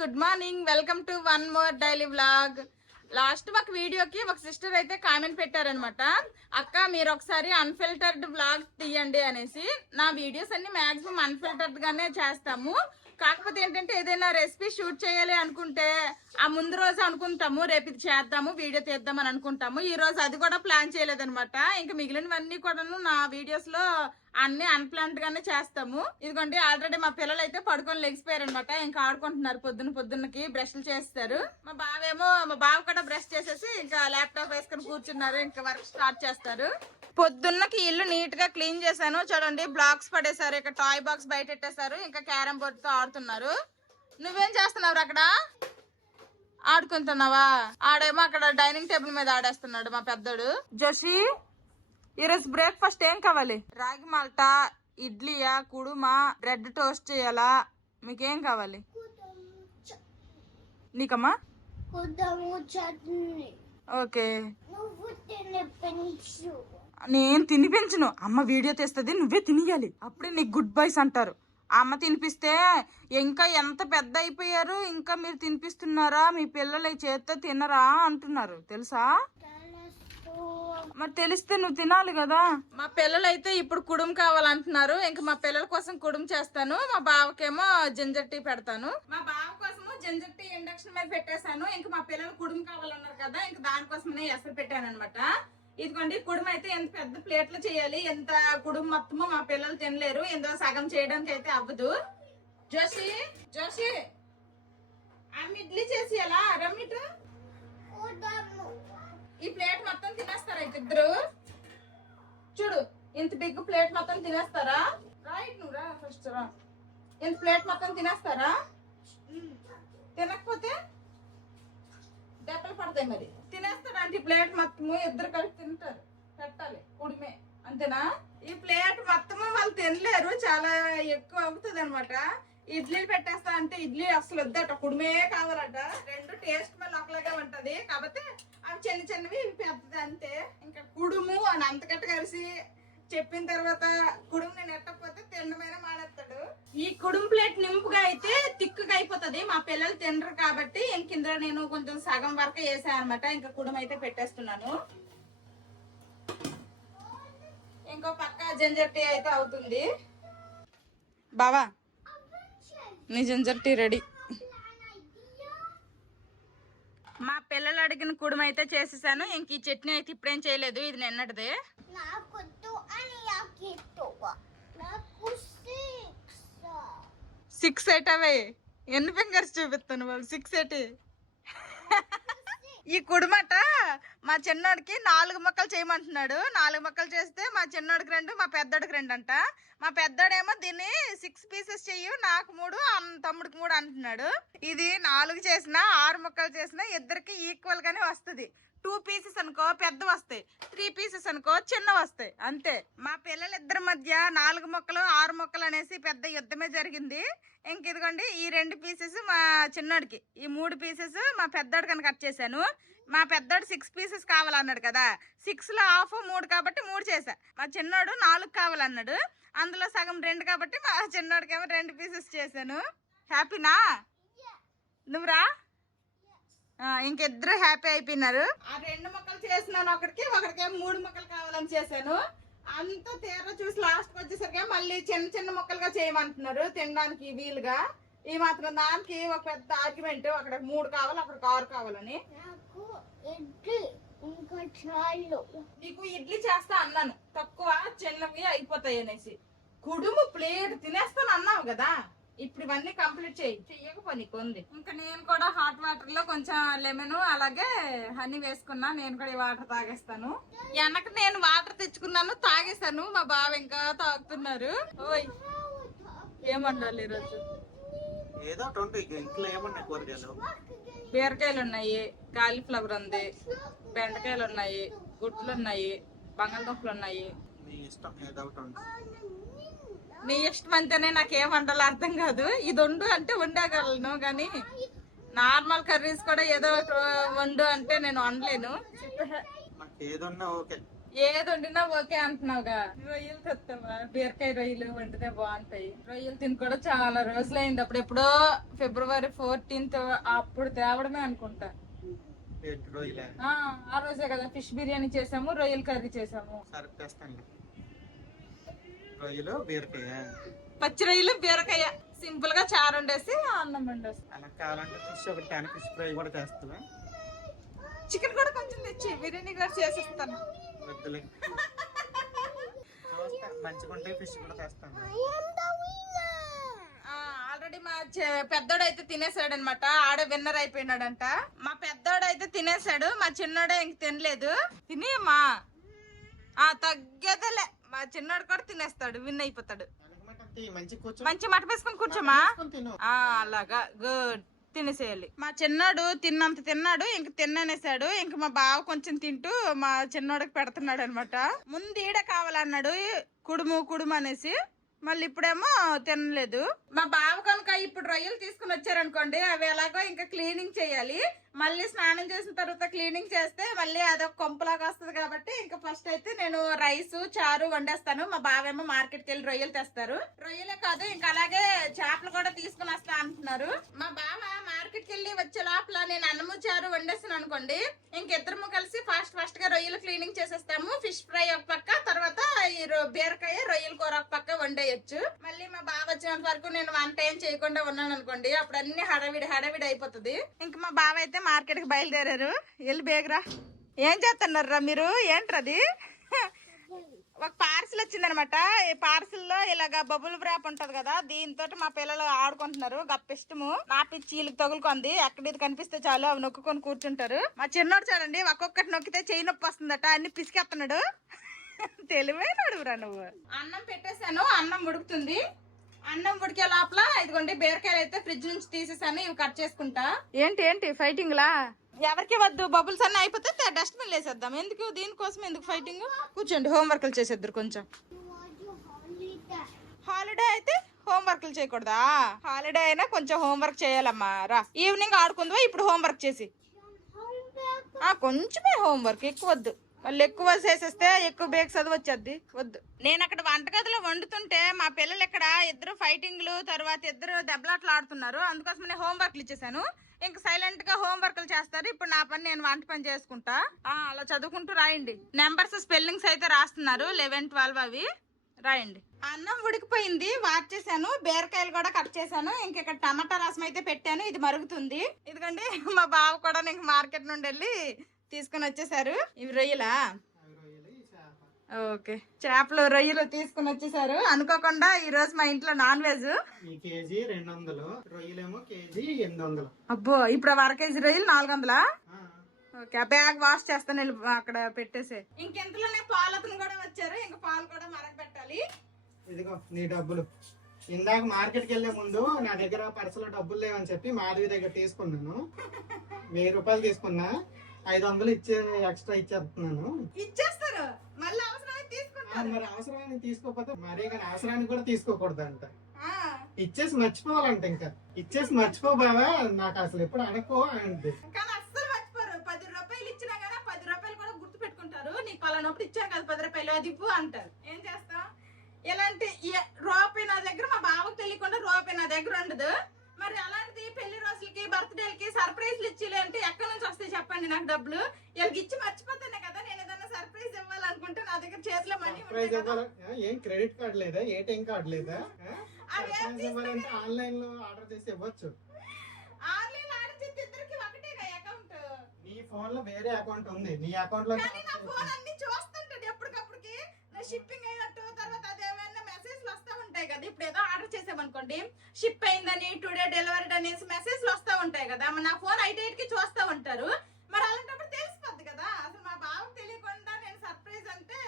Good morning. Welcome to one more daily vlog. Last ఒక వీడియోకి ఒక సిస్టర్ అయితే కామెంట్ పెట్టారనమాట, అక్క మీరు ఒకసారి అన్ఫిల్టర్డ్ వ్లాగ్ తీయండి అనేసి. నా వీడియోస్ అన్ని మాక్సిమం అన్ఫిల్టర్డ్ గానే చేస్తాము. కాకపోతే ఏంటంటే ఏదైనా రెసిపీ షూట్ చేయాలి అనుకుంటే ఆ ముందు రోజు అనుకుంటాము రేపు ఇది చేద్దాము వీడియో తీద్దాం అని అనుకుంటాము. ఈ రోజు అది కూడా ప్లాన్ చేయలేదనమాట. ఇంకా మిగిలినవన్నీ కూడాను నా వీడియోస్ లో అన్ని అన్ప్లాన్డ్ గానే చేస్తాము. ఇదిగోండి ఆల్రెడీ మా పిల్లలు అయితే పడుకొని లెగిసిపోయారు అనమాట. ఇంకా ఆడుకుంటున్నారు. పొద్దున్నకి బ్రష్లు చేస్తారు. మా బావ కూడా బ్రష్ చేసేసి ఇంకా ల్యాప్టాప్ వేసుకొని కూర్చున్నారు. ఇంకా వర్క్ స్టార్ట్ చేస్తారు. పొద్దున్నకి ఇల్లు నీట్ గా క్లీన్ చేశాను. చూడండి బ్లాక్స్ పడేశారు. ఇక టాయ్ బాక్స్ బయట పెట్టేశారు. ఇంకా క్యారమ్ బోర్డ్ తో ఆడుతున్నారు. నువ్వేం చేస్తున్నావు అక్కడ? ఆడుకుంటున్నావా? ఆడేమో అక్కడ డైనింగ్ టేబుల్ మీద ఆడేస్తున్నాడు మా పెద్దోడు. జోషి ఈరోజు బ్రేక్ఫాస్ట్ ఏం కావాలి? రాగి మాల్టా, ఇడ్లీయా, కుడుమా, బ్రెడ్ టోస్ట్ చేయాలా? మీకేం కావాలి? నీకమ్మా ఓకే. నేను తినిపించను, అమ్మ వీడియో తీస్తుంది, నువ్వే తినియాలి. అప్పుడే నీకు గుడ్ బైస్ అంటారు. అమ్మ తినిపిస్తే ఇంకా ఎంత పెద్ద అయిపోయారు, ఇంకా మీరు తినిపిస్తున్నారా? మీ పిల్లలు చేత్తో తినరా అంటున్నారు తెలుసా? మరి తెలిస్తే నువ్వు తినాలి కదా. మా పిల్లలు అయితే ఇప్పుడు కుడుం కావాలంటున్నారు. ఇంకా మా పిల్లల కోసం కుడుం చేస్తాను. మా బావకేమో జింజర్ టీ పెడతాను. మా బావ కోసము జింజర్ టీ ఇండక్షన్ మీద పెట్టేశాను. ఇంకా మా పిల్లలు కుడుం కావాలన్నారు కదా, ఇంకా దానికోసమే ఎసరు పెట్టాను అనమాట. ఇదిగోండి కుడుం అయితే ఎంత పెద్ద ప్లేట్లు చేయాలి. ఎంత కుడుం మొత్తము మా పిల్లలు తినలేరు. ఎందులో సగం చేయడానికి అయితే అవ్వదు. జోషి అమ్మ ఇడ్లీ చేసి ఎలా రమ్మిటు ఈ ప్లేట్ మొత్తం తినేస్తారా ఇద్దరు? చూడు ఇంత బిగ్ ప్లేట్ మొత్తం తినేస్తారా? రైట్ నువ్వు రా ఫస్ట్ రా. ఇంత ప్లేట్ మొత్తం తినేస్తారా? తినకపోతే దెబ్బలు పడతాయి. మరి తినేస్తారా అంటే ఈ ప్లేట్ మొత్తము ఇద్దరు కలిసి తింటారు. పెట్టాలి కుడిమే అంతేనా? ఈ ప్లేట్ మొత్తము వాళ్ళు తినలేరు, చాలా ఎక్కువ అవుతుంది అనమాట. ఇడ్లీలు పెట్టేస్తా అంటే ఇడ్లీ అసలు వద్దట, కుడిమే కావాలట. రెండు టేస్ట్ మళ్ళీ ఒకలాగే ఉంటది కాబట్టి అవి చిన్నవి ఇవి పెద్దది అంతే. ఇంకా కుడుము అని అంతకట్ట కలిసి చెప్పిన తర్వాత కుడుము నేను ఎట్టకపోతే తినడమైనా మానేస్తాడు. ఈ కుడుము ప్లేట్ నింపుగా అయితే తిక్కుగా అయిపోతుంది. మా పిల్లలు తినరు కాబట్టి ఇంక ఇందులో నేను కొంచెం సగం వరకు వేసాను అనమాట. ఇంకా కుడుము అయితే పెట్టేస్తున్నాను. ఇంకో పక్క జింజర్ టీ అయితే అవుతుంది. బావా నీ జింజర్ టీ రెడీ. మా పిల్లలు అడిగిన కుడుమ అయితే చేసేసాను. ఇంక ఈ చట్నీ అయితే ఇప్పుడేం చేయలేదు, ఇది నిన్నటిదే. 6 ఎటవే ఎన్ని ఫింగర్స్ చూపిస్తాను వాళ్ళు? 6 ఎటి? ఈ కుడుమట మా చిన్నోడికి 4 ముక్కలు చేయమంటున్నాడు. 4 ముక్కలు చేస్తే మా చిన్నోడికి 2, మా పెద్దోడికి 2 అంట. మా పెద్దోడేమో దీన్ని 6 పీసెస్ చెయ్యి, నాకు 3, తమ్ముడికి 3 అంటున్నాడు. ఇది 4 చేసినా 6 ముక్కలు చేసినా ఇద్దరికి ఈక్వల్ గానే వస్తుంది. 2 పీసెస్ అనుకో పెద్ద వస్తాయి, 3 పీసెస్ అనుకో చిన్న వస్తాయి, అంతే. మా పిల్లలిద్దరి మధ్య 4 ముక్కలు 6 ముక్కలు అనేసి పెద్ద యుద్ధమే జరిగింది. ఇంక ఇదిగోండి ఈ 2 పీసెస్ మా చిన్నోడికి, ఈ 3 పీసెస్ మా పెద్దోడి కనుక కట్ చేశాను. మా పెద్దోడు 6 పీసెస్ కావాలన్నాడు కదా, 6లో హాఫ్ 3 కాబట్టి 3 చేశా. మా చిన్నోడు 4 కావాలన్నాడు, అందులో సగం 2 కాబట్టి మా చిన్నోడికేమో 2 పీసెస్ చేశాను. హ్యాపీనా నువ్వురా? ఇంకిద్దరు హ్యాపీ అయిపోయినారు. ఆ 2 ముక్కలు చేసినాను, ఒకరికేమో 3 ముక్కలు కావాలని చేశాను. అంతా తీర చూసి లాస్ట్ వచ్చేసరికి మళ్ళీ చిన్న ముక్కలుగా చేయమంటున్నారు తినడానికి వీలుగా. ఈ మాత్రం దానికి ఒక పెద్ద ఆర్గ్యుమెంట్. అక్కడ 3 కావాలి, అక్కడ 6 కావాలని. నీకు ఇడ్లీ చేస్తా అన్నాను, తక్కువ చిన్నవి అయిపోతాయి అనేసి. కుడుము ప్లేట్ తినేస్తాను అన్నావు కదా, ఇప్పుడు ఇవన్నీ కంప్లీట్ చెయ్యకపో నీకు ఉంది. ఇంకా నేను కూడా హాట్ వాటర్ లో కొంచెం లెమన్ అలాగే హనీ వేసుకున్నా. నేను కూడా ఈ వాటర్ తాగేస్తాను. వెనక నేను వాటర్ తెచ్చుకున్నాను, తాగేస్తాను. మా బావ ఇంకా తాగుతున్నారు. ఓయ్ ఏమండాలి ఈరోజు? బీరకాయలు ఉన్నాయి, కాలీఫ్లవర్ ఉంది, బెండకాయలు ఉన్నాయి, గుడ్లు ఉన్నాయి, బంగాళదుంపలు ఉన్నాయి. నీ ఇష్టం అంటేనే నాకేం వండాలో అర్థం కాదు. ఇది వండు అంటే వండగలను, కానీ నార్మల్ కర్రీస్ కూడా ఏదో వండు అంటే నేను వండలేను. ఏది వండినా ఓకే అంటున్నావుగా. రొయ్యలు తెస్తావా? బీరకాయ రొయ్యలు వండితే బాగుంటాయి. రొయ్యలు తిని కూడా చాలా రోజులైంది. అప్పుడు ఎప్పుడో February 14th అప్పుడు తేవడమే అనుకుంటా. ఆ రోజే కదా ఫిష్ బిర్యానీ చేసాము, రొయ్యల కర్రీ చేసాము. పచ్చి రొయ్యలు బీరకాయ సింపుల్ గా చారు వండేసి అన్నం వండేసి. చికెన్ కూడా కొంచెం తెచ్చి బిర్యానీ కూడా చేసిస్తాను. ఆల్రెడీ మా పెద్దోడు అయితే తినేసాడు అనమాట. ఆడే విన్నర్ అయిపోయినాడంట. మా పెద్దోడు అయితే తినేసాడు, మా చిన్నోడే ఇంక తినలేదు. తిని మా తగ్గేదేలే, మా చిన్నోడు కూడా తినేస్తాడు, విన్ అయిపోతాడు. మంచి మట వేసుకుని కూర్చోమా. అలాగా గుడ్, తినేసేయాలి. మా చిన్నోడు తిన్నంత తిన్నాడు, ఇంక తిన్ననేసాడు. ఇంక మా బావ కొంచెం తింటూ మా చిన్నోడికి పెడుతున్నాడు అనమాట. ముందు ఈడ కావాలన్నాడు కుడుము కుడుము అనేసి, మళ్ళీ ఇప్పుడేమో తినలేదు. మా బావ కనుక ఇప్పుడు రొయ్యలు తీసుకుని వచ్చారనుకోండి, అవి ఎలాగో ఇంకా క్లీనింగ్ చేయాలి. మళ్ళీ స్నానం చేసిన తర్వాత క్లీనింగ్ చేస్తే మళ్ళీ అదొక కొంపలాగా వస్తుంది. కాబట్టి ఇంకా ఫస్ట్ అయితే నేను రైస్ చారు వండేస్తాను. మా బావేమో మార్కెట్కి వెళ్ళి రొయ్యలు తెస్తారు. రొయ్యలే కాదు ఇంకా అలాగే చేపలు కూడా తీసుకుని వస్తా అంటున్నారు. మా బావ మార్కెట్కి వెళ్ళి వచ్చే లోపల నేను అన్నము చారు వండేస్తాను అనుకోండి, ఇంకిద్దరము కలిసి ఫాస్ట్ గా రొయ్యలు క్లీనింగ్ చేసేస్తాము. ఫిష్ ఫ్రై ఒక పక్క, తర్వాత ఈ బీరకాయ రొయ్యల కూర ఒక పక్క వండేయచ్చు. మళ్ళీ మా బావ వచ్చినంత వరకు నేను వంట ఏం చేయకుండా ఉన్నాను అనుకోండి, అప్పుడు అన్ని హడావిడి అయిపోతుంది. ఇంక మా బావ అయితే మార్కెట్ కి బయలుదేరారు. వెళ్ళి బేగరా. ఏం చేస్తున్నారా మీరు? ఏంట్రది? ఒక పార్సిల్ వచ్చిందనమాట. ఈ పార్సిల్లో ఇలాగా బబుల్ వ్రాప్ ఉంటది కదా, దీంతో మా పిల్లలు ఆడుకుంటున్నారు. గప్పిష్టము నా పిచ్చిలకు తగులుకుంది. ఎక్కడ ఇది కనిపిస్తే చాలు అవి నొక్కుకొని కూర్చుంటారు. మా చిన్నోడు చూడండి, ఒక్కొక్కటి నొక్కితే చెయ్యి నొప్పి వస్తుందట, అన్ని పిసికేస్తున్నాడు. తెలివైనడురా నువ్వు. అన్నం పెట్టేశాను, అన్నం ఉడుకుతుంది. అన్నం ఉడికే లోపల ఇదిగోండి బీరకాయలు అయితే ఫ్రిడ్జ్ నుంచి తీసేసాను, ఇవి కట్ చేసుకుంటా. ఏంటి ఫైటింగ్ లా? ఎవరికి వద్దు, బబుల్స్ అన్నీ అయిపోతే డస్ట్బిన్ వేసేద్దాం. ఎందుకు దీనికోసం ఎందుకు ఫైటింగ్? కూర్చోండి, హోంవర్క్లు చేసేద్దరు. కొంచెం హాలిడే అయితే హోంవర్క్లు చేయకూడదా? హాలిడే అయినా కొంచెం హోంవర్క్ చేయాలమ్మా. రా, ఈవినింగ్ ఆడుకుందా, ఇప్పుడు హోంవర్క్ చేసి. కొంచెమే హోంవర్క్, ఎక్కువ వద్దు. వాళ్ళు ఎక్కువ చేసేస్తే ఎక్కువ బేగ్ చదువు వచ్చేద్ది, వద్దు. నేను అక్కడ వంటగదిలో వండుతుంటే మా పిల్లలు ఇక్కడ ఇద్దరు ఫైటింగ్లు, తర్వాత ఇద్దరు దెబ్బలాట్లు ఆడుతున్నారు. అందుకోసం నేను హోంవర్క్లు ఇచ్చేసాను. ఇంక సైలెంట్ గా హోంవర్క్లు చేస్తారు. ఇప్పుడు నా పని నేను వంట పని చేసుకుంటా. అలా చదువుకుంటూ రాయండి. నెంబర్స్ స్పెల్లింగ్స్ అయితే రాస్తున్నారు, 11, 12 అవి రాయండి. అన్నం ఉడికిపోయింది, వార్చేసాను. బీరకాయలు కూడా కట్ చేశాను. ఇంక ఇక్కడ టమాటా రసం అయితే పెట్టాను, ఇది మరుగుతుంది. ఇదిగోండి మా బావ కూడా ఇంక మార్కెట్ నుండి వెళ్ళి తీసుకుని వచ్చేసారు. ఇవి రొయ్యలా? ఓకే, చేపలు రొయ్యలు తీసుకుని వచ్చేసారు. అనుకోకుండా ఈ రోజు మా ఇంట్లో నాన్ వెజ్. కేజీ 200, రొయ్యలేమో కేజీ 800. అబ్బో, ఇప్పుడు 1/2 కేజీ రొయ్యలు 400. ఓకే, ఆ బ్యాగ్ వాష్ చేస్తాను, అక్కడ పెట్టేసే. ఇంకెంతలోనే పాలతను కూడా వచ్చారు. ఇంకా పాలు కూడా మరగబెట్టాలి. ఇదిగో నీ డబ్బులు. ఇందాక మార్కెట్కి వెళ్లే ముందు నా దగ్గర పర్సులో డబ్బులు లేవని చెప్పి మాధవి దగ్గర తీసుకున్నాను. 1000 రూపాయలు తీసుకున్నా, 500 ఇచ్చే ఎక్స్ట్రా ఇచ్చేస్తున్నాను. ఇచ్చేస్తారు, మళ్ళీ అవసరమైతే తీసుకుంటారు. మరి అవసరాన్ని తీసుకోకపోతే మరీ కానీ అవసరాన్ని కూడా తీసుకోకూడదు అంట. ఇచ్చేసి మర్చిపోవాలంట. ఇంకా ఇచ్చేసి మర్చిపోబావా, నాకు అసలు ఎప్పుడు అడక్కో అంటే. కానీ అస్సలు మర్చిపోరు. 10 రూపాయలు ఇచ్చినా కదా 10 రూపాయలు కూడా గుర్తు పెట్టుకుంటారు. నీకు పలానప్పుడు ఇచ్చాను కదా 10 రూపాయలు, అది ఇవ్వు అంటారు. ఏం చేస్తాం? ఇలాంటి రూపాయి నా దగ్గర, మా బావకు తెలియకుండా రూపాయి నా దగ్గర ఉండదు. మరి అలాంటిది పెళ్లి రోజులకి, బర్త్డేలకి సర్ప్రైజ్లు ఇచ్చేలే అంటే ఎక్కడి నుంచి వస్తాయి చెప్పండి నాకు డబ్బులు? వీళ్ళకి ఇచ్చి మర్చిపోతానే కదా నేను ఏదైనా సర్ప్రైజ్ ఇవ్వాలనుకుంటే. నా దగ్గర చేతిలో మనీ ఏం క్రెడిట్ కార్డ్ లేదా, ఏటీఎం కార్డ్ లేదా? ఆన్లైన్ లో ఆర్డర్ చేసి ఇవ్వచ్చు. ఆన్లైన్ ఆర్డర్ చేస్తే ఇద్దరికి ఒకటేగా అకౌంట్. నీ ఫోన్ లో వేరే అకౌంట్ ఉంది, నీ అకౌంట్ లో. కానీ నా ఫోన్ అన్ని చూస్తుంటాడు ఎప్పటికప్పటికి. నా షిప్పింగ్ అయినట్టు, తర్వాత అదేమైనా మెసేజ్లు వస్తా ఉంటాయి కదా. ఇప్పుడు ఏదో ఆర్డర్ చేసామనుకోండి, షిప్ అయిందని, టుడే డెలివరీడ్ అనేసి మెసేజ్లు వస్తా ఉంటాయి కదా. నా ఫోన్ ఐటైట్కి చూస్తా ఉంటారు. మరి అలాంటప్పుడు తెలిసిపోద్ది కదా. అసలు మా బావకు తెలియకుండా నేను సర్ప్రైజ్ అంటే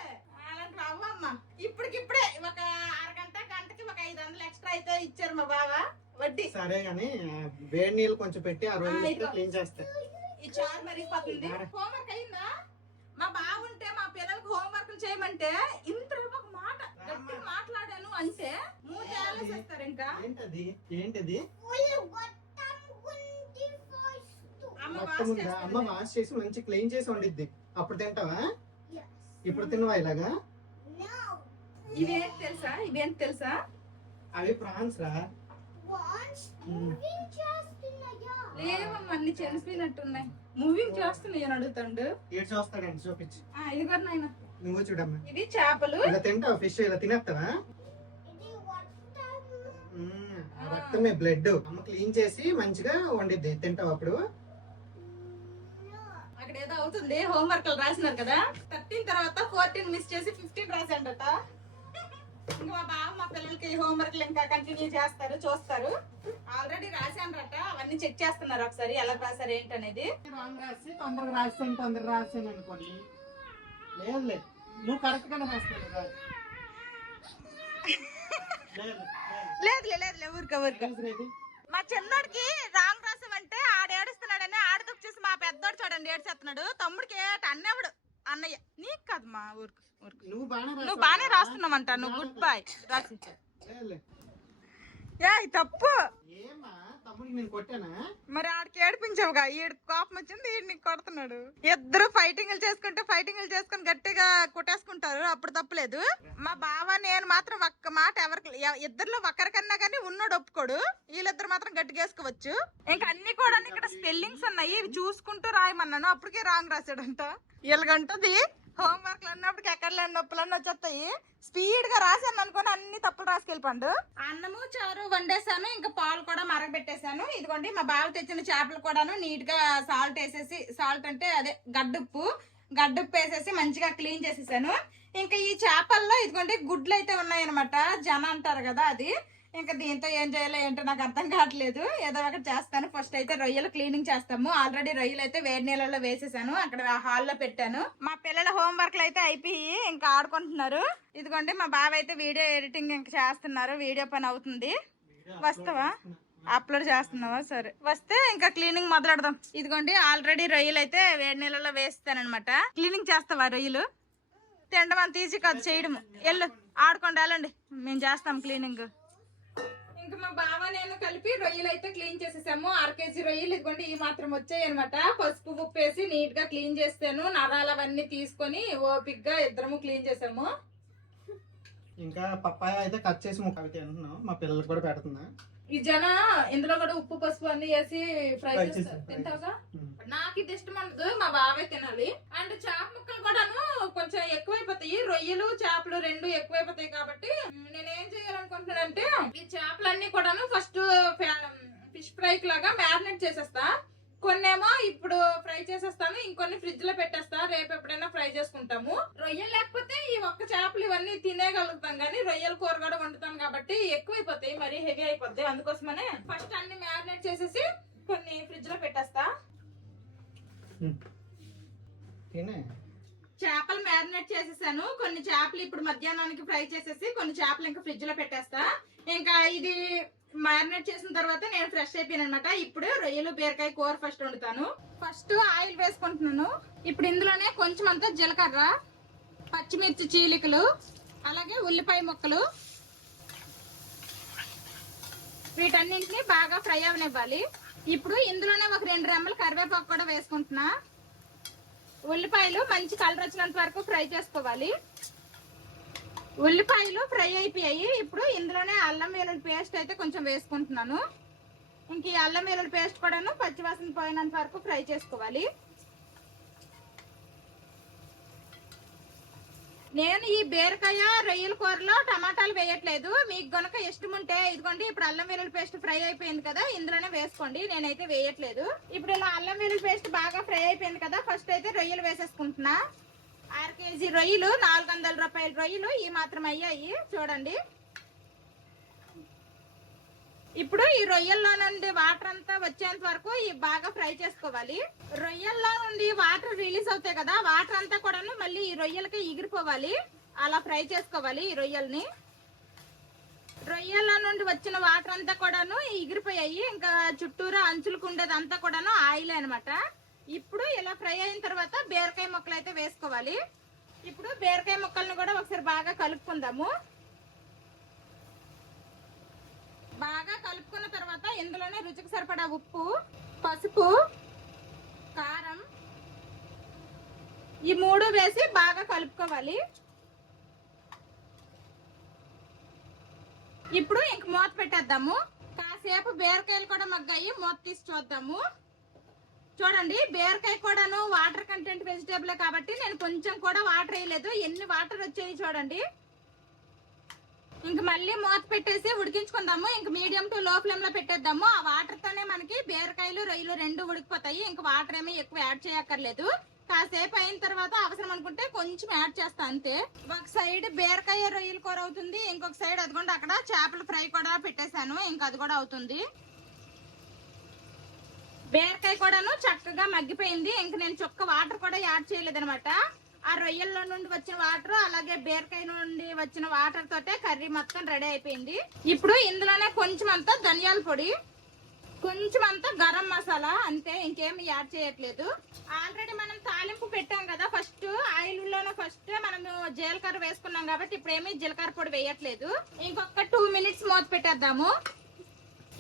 అలాంటివి అవ్వమ్మా. ఇప్పటికిప్పుడే ఒక అరగంట గంటకి ఒక 500 ఎక్స్ట్రా అయితే ఇచ్చారు మా బావ, వడ్డీ. సరే గానీ వేడి నీళ్ళు కొంచెం పెట్టి ఆ రోజు క్లీన్ చేస్తే ఈ చారు మరిగిపోతుంది. హోంవర్క్ అయిందా? మా బావుంటే మా పిల్లలకు హోంవర్క్ చేయమంటే ఇంత ఒక మాట గట్టి మాట్లాడాను అంటే మూడు ఆలోచిస్తారు. ఇంకా ఏంటది? అమ్మ వాష్ చేసి మంచి క్లీన్ చేసి వండిద్ది, అప్పుడు తింటావా? ఇప్పుడు తిన్నవా ఇలాగా? ఇవేంటి తెలుసా? అవి ప్రాన్స్ రా. లేవమ్మా, అన్ని చనిపోయినట్టున్నాయి. మూవింగ్ చేస్తున్నాయి అని అడుగుతాడు. ఏడు చూస్తాడండి, చూపించి. ఇది కూడా నాయన, నువ్వు చూడమ్మా. ఇది చేపలు. ఇలా తింటావా? ఫిష్ ఇలా తినేస్తావా? రక్తమే, బ్లడ్. అమ్మ క్లీన్ చేసి మంచిగా వండిద్ది, తింటావు అప్పుడు. అక్కడ ఏదో అవుతుంది. హోంవర్క్ రాసినారు కదా, 13 తర్వాత 14 మిస్ చేసి 15 రాసాడట. ఇంకా మా బావ మా పిల్లలకి హోంవర్క్ ఇంకా కంటిన్యూ చేస్తారు, చూస్తారు. ఆల్రెడీ రాశానరట, అవన్నీ చెక్ చేస్తున్నారు ఒకసారి ఎలా రాశారు ఏంటనేది. రాసి తొందరగా రాసాను అనుకోండి. లేదు, నువ్వు కరెక్ట్ గానే రాస్తాను. లేదు ఊరికే మా చిన్నోడికి రాంగ్ రాసామంటే ఆడు ఏడుస్తున్నాడని ఆడదుకు చూసి మా పెద్దోడు చూడండి ఏడ్చేస్తున్నాడు. తమ్ముడికి అన్నవాడు అన్నయ్య నీకు కాదు మా ఊరికి నువ్వు బానే రాస్తున్నావంట. నువ్వు గుడ్ బాయ్ రాసి. తప్పు మరి ఆడికి ఏడిపించావుగా, ఈడు కోపం వచ్చింది ఈడు నీకు కొడుతున్నాడు. ఇద్దరు ఫైటింగ్లు చేసుకుని గట్టిగా కొట్టేసుకుంటారు, అప్పుడు తప్పలేదు. మా బావ నేను మాత్రం ఒక్క మాట ఎవరికి, ఇద్దరులో ఒకరికన్నా కానీ ఉన్నోడు ఒప్పుకోడు. వీళ్ళిద్దరు మాత్రం గట్టిగా వేసుకోవచ్చు. ఇంకా అన్ని కూడా ఇక్కడ స్పెల్లింగ్స్ ఉన్నాయి, ఇవి చూసుకుంటూ రాయమన్నాను, అప్పటికే రాంగ్ రాశాడంట. వీళ్ళకంటది హోంవర్క్ అన్నప్పటికి ఎక్కడ లేని నొప్పులన్నీ వచ్చేస్తాయి. స్పీడ్ గా రాశాను అనుకుని అన్ని తప్పులు రాసుకెళ్ళిపండు. అన్నము చారు వండేసాను, ఇంకా పాలు కూడా మరగబెట్టేశాను. ఇదిగోండి మా బావ తెచ్చిన చేపలు కూడాను నీట్ గా సాల్ట్ వేసేసి, సాల్ట్ అంటే అదే గడ్డుప్పు వేసేసి మంచిగా క్లీన్ చేసేసాను. ఇంకా ఈ చేపల్లో ఇదిగోండి గుడ్లు అయితే ఉన్నాయన్నమాట, జన అంటారు కదా అది. ఇంకా దీంతో ఏం చేయాలో ఏంటో నాకు అర్థం కావట్లేదు, ఏదో ఒకటి చేస్తాను. ఫస్ట్ అయితే రొయ్యలు క్లీనింగ్ చేస్తాము. ఆల్రెడీ రొయ్యలు అయితే వేడి నీళ్ళలో వేసేసాను, అక్కడ హాల్లో పెట్టాను. మా పిల్లల హోంవర్క్లు అయితే అయిపోయి ఇంకా ఆడుకుంటున్నారు. ఇదిగోండి మా బావ అయితే వీడియో ఎడిటింగ్ ఇంకా చేస్తున్నారు, వీడియో పని అవుతుంది. వస్తావా? అప్లోడ్ చేస్తున్నావా? సరే, వస్తే ఇంకా క్లీనింగ్ మొదలెడదాం. ఇదిగోండి ఆల్రెడీ రొయ్యలు అయితే వేడి నీళ్ళలో వేస్తానమాట. క్లీనింగ్ చేస్తావా? రొయ్యలు తినడం అంత ఈజీ కాదు, చేయడం. వెళ్ళు ఆడుకోండి, వెళ్ళండి, మేము చేస్తాం క్లీనింగ్. ఇంకా మా బావ నేను కలిపి రొయ్యలు అయితే క్లీన్ చేసేసాము. 1/2 kg రొయ్యలు ఇదిగోండి ఈ మాత్రం వచ్చాయి అనమాట. పసుపు ఉప్పు వేసి నీట్ గా క్లీన్ చేస్తాను. నరాలు అవన్నీ తీసుకొని ఓపిక్ గా ఇద్దరము క్లీన్ చేసాము. ఇంకా పప్పాయ అయితే కట్ చేసి ముక్కలు తింటున్నాం, మా పిల్లలకు కూడా పెడుతున్నా. ఈ జన ఇందులో కూడా ఉప్పు పసుపు అన్ని వేసి ఫ్రై చేస్తారు, తింటావుగా? నాకు ఇది ఇష్టం ఉండదు, మా బావే తినాలి. అండ్ చేప ముక్కలు కూడాను కొంచెం ఎక్కువైపోతాయి, రొయ్యలు చేపలు రెండు ఎక్కువైపోతాయి. కాబట్టి నేను ఏం చేయాలనుకుంటున్నానంటే ఈ చేపలన్నీ కూడాను ఫస్ట్ ఫిష్ ఫ్రై లాగా మ్యారినేట్ చేసేస్తా. కొన్నేమో ఇప్పుడు ఫ్రై చేసేస్తాను, ఇంకొన్ని ఫ్రిడ్జ్ లో పెట్టేస్తా, రేపు ఎప్పుడైనా ఫ్రై చేసుకుంటాము. రొయ్యలు లేకపోతే ఈ ఒక్క చేపలు ఇవన్నీ తినేగలుగుతాం, కానీ రొయ్యల కూర కూడా వండుతాం కాబట్టి ఎక్కువైపోతాయి, మరీ హెవీ అయిపోద్ది. అందుకోసమనే ఫస్ట్ అన్ని మ్యారినేట్ చేసేసి కొన్ని ఫ్రిడ్జ్ లో పెట్టేస్తా. చేపలు మ్యారినేట్ చేసేసాను. కొన్ని చేపలు ఇప్పుడు మధ్యాహ్నానికి ఫ్రై చేసేసి కొన్ని చేపలు ఇంకా ఫ్రిడ్జ్ లో పెట్టేస్తా. ఇంకా ఇది మ్యారినేట్ చేసిన తర్వాత నేను ఫ్రెష్ అయిపోయాను అనమాట. ఇప్పుడు రొయ్యలు బీరకాయ కూర ఫస్ట్ వండుతాను. ఫస్ట్ ఆయిల్ వేసుకుంటున్నాను. ఇప్పుడు ఇందులోనే కొంచెం అంతా జీలకర్ర, పచ్చిమిర్చి చీలికలు, అలాగే ఉల్లిపాయ ముక్కలు, వీటన్నింటినీ బాగా ఫ్రై అవనివ్వాలి. ఇప్పుడు ఇందులోనే ఒక 2 రెమ్మలు కరివేపాకు కూడా వేసుకుంటున్నా. ఉల్లిపాయలు మంచి కలర్ వచ్చినంత వరకు ఫ్రై చేసుకోవాలి. ఉల్లిపాయలు ఫ్రై అయిపోయాయి. ఇప్పుడు ఇందులోనే అల్లం వెల్లుల్లి పేస్ట్ అయితే కొంచెం వేసుకుంటున్నాను. ఇంక ఈ అల్లం వెల్లుల్లి పేస్ట్ కూడాను పచ్చివాసన పోయినంత వరకు ఫ్రై చేసుకోవాలి. నేను ఈ బీరకాయ రొయ్యల కూరలో టమాటాలు వేయట్లేదు. మీకు గనుక ఇష్టం ఉంటే ఇదిగోండి ఇప్పుడు అల్లం వెల్లుల్లి పేస్ట్ ఫ్రై అయిపోయింది కదా, ఇందులోనే వేసుకోండి. నేనైతే వేయట్లేదు. ఇప్పుడు ఇలా అల్లం వెల్లుల్లి పేస్ట్ బాగా ఫ్రై అయిపోయింది కదా, ఫస్ట్ అయితే రొయ్యలు వేసేసుకుంటున్నా. 1/2 kg రొయ్యలు 400 రూపాయల రొయ్యలు ఈ మాత్రం అయ్యాయి చూడండి. ఇప్పుడు ఈ రొయ్యల్లో నుండి వాటర్ అంతా వచ్చేంత వరకు బాగా ఫ్రై చేసుకోవాలి. రొయ్యల్లో నుండి వాటర్ రిలీజ్ అవుతాయి కదా, వాటర్ అంతా కూడాను మళ్ళీ ఈ రొయ్యలకి ఎగిరిపోవాలి. అలా ఫ్రై చేసుకోవాలి ఈ రొయ్యల్ని. రొయ్యల్లో నుండి వచ్చిన వాటర్ అంతా కూడాను ఎగిరిపోయాయి. ఇంకా చుట్టూరా అంచులకు ఉండేది అంతా కూడాను ఆయిల్ అనమాట. ఇప్పుడు ఇలా ఫ్రై అయిన తర్వాత బీరకాయ ముక్కలు అయితే వేసుకోవాలి. ఇప్పుడు బీరకాయ ముక్కలను కూడా ఒకసారి బాగా కలుపుకుందాము. బాగా కలుపుకున్న తర్వాత ఇందులోనే రుచికి సరిపడా ఉప్పు, పసుపు, కారం, ఈ 3 వేసి బాగా కలుపుకోవాలి. ఇప్పుడు ఇంక మూత పెట్టేద్దాము. కాసేపు బీరకాయలు కూడా మగ్గాయి, మూత తీసి చూద్దాము. చూడండి, బీరకాయ కూడాను వాటర్ కంటెంట్ వెజిటేబుల్ కాబట్టి నేను కొంచెం కూడా వాటర్ వేయలేదు. ఎన్ని వాటర్ వచ్చాయి చూడండి. ఇంక మళ్ళీ మూత పెట్టేసి ఉడికించుకుందాము. ఇంక మీడియం టు లో ఫ్లేమ్ లో పెట్టేద్దాము. ఆ వాటర్ తోనే మనకి బీరకాయలు రొయ్యలు 2 ఉడికిపోతాయి. ఇంక వాటర్ ఏమీ ఎక్కువ యాడ్ చేయక్కర్లేదు. కాసేపు అయిన తర్వాత అవసరం అనుకుంటే కొంచెం యాడ్ చేస్తా అంతే. ఒక సైడ్ బీరకాయ రొయ్యల కూర అవుతుంది, ఇంకొక సైడ్ అదిగోండి అక్కడ చేపల ఫ్రై కూడా పెట్టేశాను. ఇంక అది కూడా అవుతుంది. బీరకాయ కూడాను చక్కగా మగ్గిపోయింది. ఇంక నేను చుక్క వాటర్ కూడా యాడ్ చేయలేదు అనమాట. ఆ రొయ్యల్లో నుండి వచ్చిన వాటర్ అలాగే బీరకాయ నుండి వచ్చిన వాటర్ తోటే కర్రీ మొత్తం రెడీ అయిపోయింది. ఇప్పుడు ఇందులోనే కొంచెం అంతా ధనియాల పొడి, కొంచెం అంతా గరం మసాలా, అంతే, ఇంకేమి యాడ్ చేయట్లేదు. ఆల్రెడీ మనం తాలింపు పెట్టాం కదా, ఫస్ట్ ఆయిల్ లోనే ఫస్ట్ మనము జీలకర్ర వేసుకున్నాం కాబట్టి ఇప్పుడు ఏమి జీలకర్ర పొడి వేయట్లేదు. ఇంకొక 2 మినిట్స్ మూత పెట్టేద్దాము.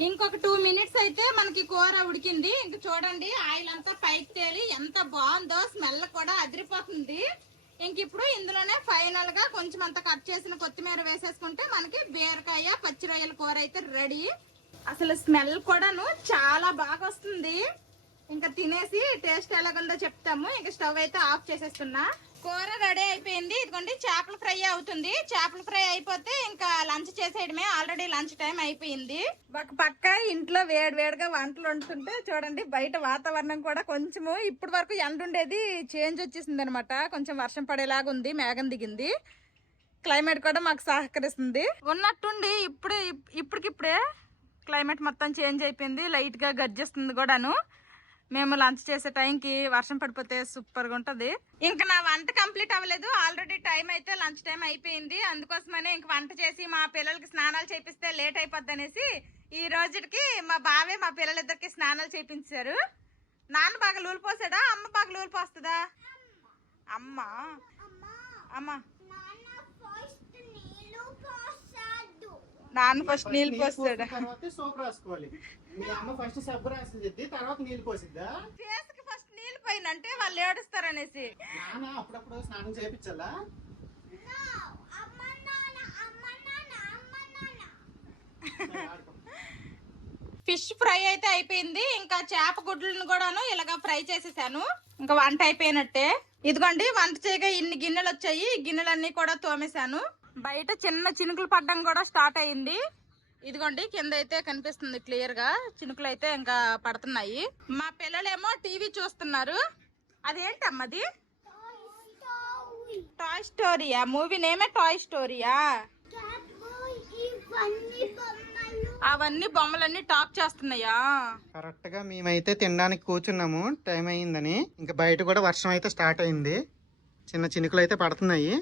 ఇంకొక 2 మినిట్స్ అయితే మనకి కూర ఉడికింది. ఇంక చూడండి, ఆయిల్ అంతా పైకి తేలి ఎంత బాగుందో, స్మెల్ కూడా అదిరిపోతుంది. ఇంక ఇప్పుడు ఇందులోనే ఫైనల్ గా కొంచెం అంత కట్ చేసిన కొత్తిమీర వేసేసుకుంటే మనకి బీరకాయ పచ్చి రొయ్యల కూర అయితే రెడీ. అసలు స్మెల్ కూడాను చాలా బాగా వస్తుంది. ఇంకా తినేసి టేస్ట్ ఎలాగుందో చెప్తాము. ఇంకా స్టవ్ అయితే ఆఫ్ చేసేస్తున్నా. కూర రెడీ అయిపోయింది. ఇదిగోండి చేపల ఫ్రై అవుతుంది. చేపల ఫ్రై అయిపోతే ఇంకా లంచ్ చేసేయడమే. ఆల్రెడీ లంచ్ టైం అయిపోయింది. ఒక పక్క ఇంట్లో వేడివేడిగా వంటలు వండుతుంటే చూడండి, బయట వాతావరణం కూడా కొంచెము ఇప్పటి వరకు ఎండ ఉండేది చేంజ్ వచ్చేసింది అనమాట. కొంచెం వర్షం పడేలాగా ఉంది, మేఘం దిగింది. క్లైమేట్ కూడా మాకు సహకరిస్తుంది. ఉన్నట్టుండి ఇప్పటికిప్పుడే క్లైమేట్ మొత్తం చేంజ్ అయిపోయింది. లైట్ గా గర్జిస్తుంది కూడాను. మేము లంచ్ చేసే టైంకి వర్షం పడిపోతే సూపర్గా ఉంటుంది. ఇంకా నా వంట కంప్లీట్ అవ్వలేదు. ఆల్రెడీ టైం అయితే లంచ్ టైం అయిపోయింది. అందుకోసమనే ఇంక వంట చేసి మా పిల్లలకి స్నానాలు చేపిస్తే లేట్ అయిపోద్ది అనేసి ఈ రోజుకి మా బావే మా పిల్లలిద్దరికి స్నానాలు చేయించారు. నాన్న బాగా లూలు పోసాడా, అమ్మ బాగా లూలు పోస్తుందా? అమ్మ అమ్మ నాన్న ఫస్ట్ నీళ్ళు పోస్తాడు. సోప్ రాసుకోవాలి. మీ అమ్మ ఫస్ట్ సబ్బు రాసింది, తర్వాత నీళ్ళు పోసిద్దా? ఫేస్కి ఫస్ట్ నీళ్ళు పోయినంటే వాళ్ళు ఏడుస్తారనేసి నాన్న అప్పుడప్పుడు స్నానం చేయించాలా? ఫిష్ ఫ్రై అయితే అయిపోయింది. ఇంకా చేప గుడ్లను కూడాను ఇలాగా ఫ్రై చేసేసాను. ఇంకా వంట అయిపోయినట్టే. ఇదిగోండి, వంట చేయగా ఇన్ని గిన్నెలు వచ్చాయి. ఈ గిన్నెలన్నీ కూడా తోమేశాను. బయట చిన్న చినుకులు పడ్డం కూడా స్టార్ట్ అయ్యింది. ఇదిగోండి, కింద అయితే కనిపిస్తుంది క్లియర్ గా. చినుకులు అయితే ఇంకా పడుతున్నాయి. మా పిల్లలేమో టీవీ చూస్తున్నారు. అదేంటమ్మది? టాయ్ స్టోరీయా? మూవీ నేమే టాయ్ స్టోరీయా? అవన్నీ బొమ్మలన్నీ టాక్ చేస్తున్నాయా? కరెక్ట్ గా మేమైతే తినడానికి కూర్చున్నాము, టైం అయ్యిందని. ఇంకా బయట కూడా వర్షం అయితే స్టార్ట్ అయింది. చిన్న చినుకులు అయితే పడుతున్నాయి.